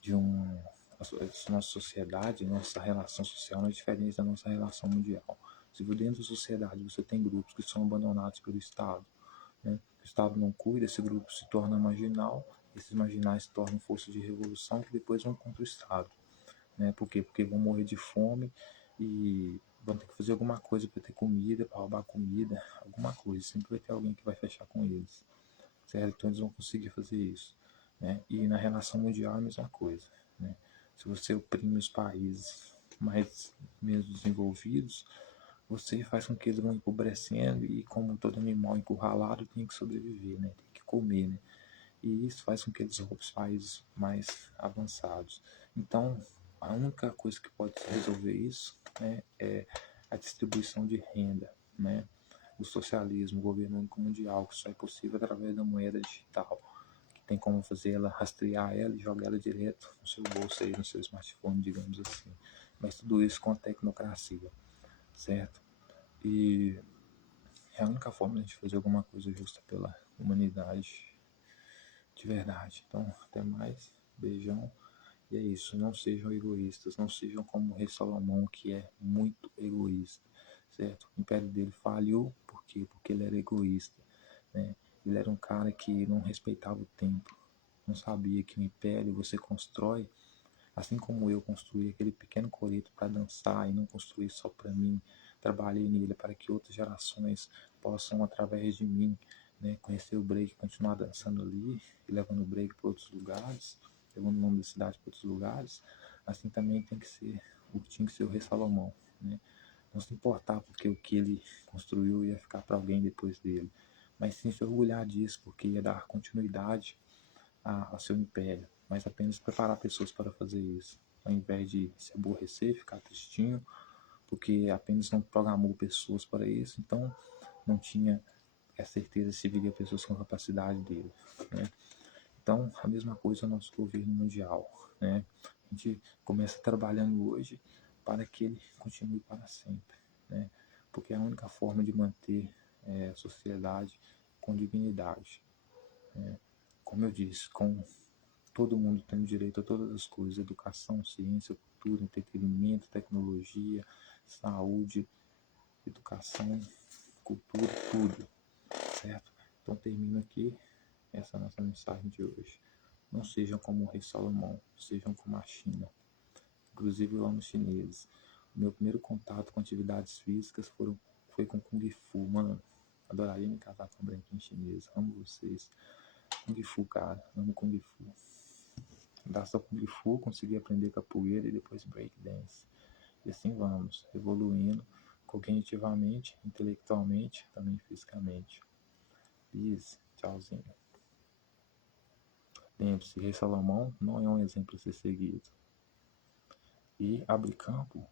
de a nossa sociedade, nossa relação social não é diferente da nossa relação mundial. Se dentro da sociedade você tem grupos que são abandonados pelo Estado, né? O Estado não cuida, esse grupo se torna marginal, esses marginais se tornam força de revolução que depois vão contra o Estado. Né? Por quê? Porque vão morrer de fome e vão ter que fazer alguma coisa para ter comida, para roubar comida, alguma coisa. Sempre vai ter alguém que vai fechar com eles, certo? Então eles vão conseguir fazer isso. Né? E na relação mundial é a mesma coisa. Né? Se você oprime os países mais menos desenvolvidos, você faz com que eles vão empobrecendo e, como todo animal encurralado, tem que sobreviver, né? Tem que comer, né? E isso faz com que eles roubem os países mais avançados. Então, a única coisa que pode resolver isso, né, é a distribuição de renda, né? O socialismo, o governo único mundial, que só é possível através da moeda digital, que tem como fazer ela, rastrear ela e jogar ela direto no seu bolso aí, no seu smartphone, digamos assim. Mas tudo isso com a tecnocracia, certo? E é a única forma de a gente fazer alguma coisa justa pela humanidade de verdade. Então, até mais. Beijão. E é isso. Não sejam egoístas. Não sejam como o rei Salomão, que é muito egoísta. Certo? O império dele falhou. Por quê? Porque ele era egoísta. Né? Ele era um cara que não respeitava o tempo. Não sabia que o império você constrói. Assim como eu construí aquele pequeno coreto para dançar e não construí só para mim, trabalhei nele para que outras gerações possam, através de mim, né, conhecer o break, continuar dançando ali e levando o break para outros lugares, levando o nome da cidade para outros lugares. Assim também tinha que ser o rei Salomão, né? Não se importar porque o que ele construiu ia ficar para alguém depois dele, mas sim se orgulhar disso, porque ia dar continuidade ao seu império, mas apenas preparar pessoas para fazer isso, ao invés de se aborrecer, ficar tristinho, porque apenas não programou pessoas para isso, então não tinha a certeza se viria pessoas com capacidade dele, né? Então, a mesma coisa no nosso governo mundial, né? A gente começa trabalhando hoje para que ele continue para sempre, né? Porque é a única forma de manter a sociedade com dignidade, né? Como eu disse, com todo mundo tendo direito a todas as coisas: educação, ciência, cultura, entretenimento, tecnologia, saúde, educação, cultura, tudo, certo? Então termino aqui essa nossa mensagem de hoje. Não sejam como o rei Salomão, sejam como a China. Inclusive eu amo os chineses. O meu primeiro contato com atividades físicas foi com Kung Fu, mano. Adoraria me casar com um branquinho chinês. Amo vocês. Kung Fu, cara. Amo Kung Fu. Graças ao Kung Fu, consegui aprender capoeira e depois breakdance. E assim vamos, evoluindo cognitivamente, intelectualmente, também fisicamente. Peace, tchauzinho. Lembre-se, Rei Salomão não é um exemplo a ser seguido. E abre campo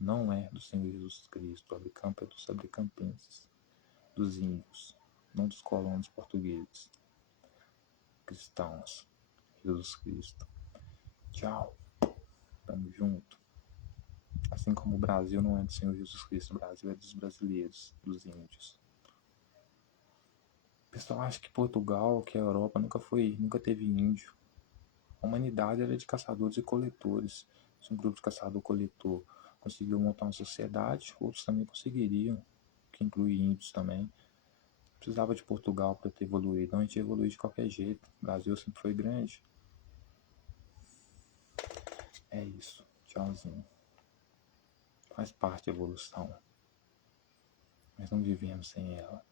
não é do Senhor Jesus Cristo, abre campo é dos abricampenses, dos índios, não dos colonos portugueses, cristãos, Jesus Cristo. Tchau, tamo junto. Assim como o Brasil não é do Senhor Jesus Cristo, o Brasil é dos brasileiros, dos índios. O pessoal acha que Portugal, que a Europa nunca teve índio. A humanidade era de caçadores e coletores. Se um grupo de caçador-coletor conseguiu montar uma sociedade, outros também conseguiriam, que inclui índios também. Precisava de Portugal para ter evoluído. Não, a gente evoluiu de qualquer jeito. O Brasil sempre foi grande. É isso. Tchauzinho. Faz parte da evolução. Mas não vivemos sem ela.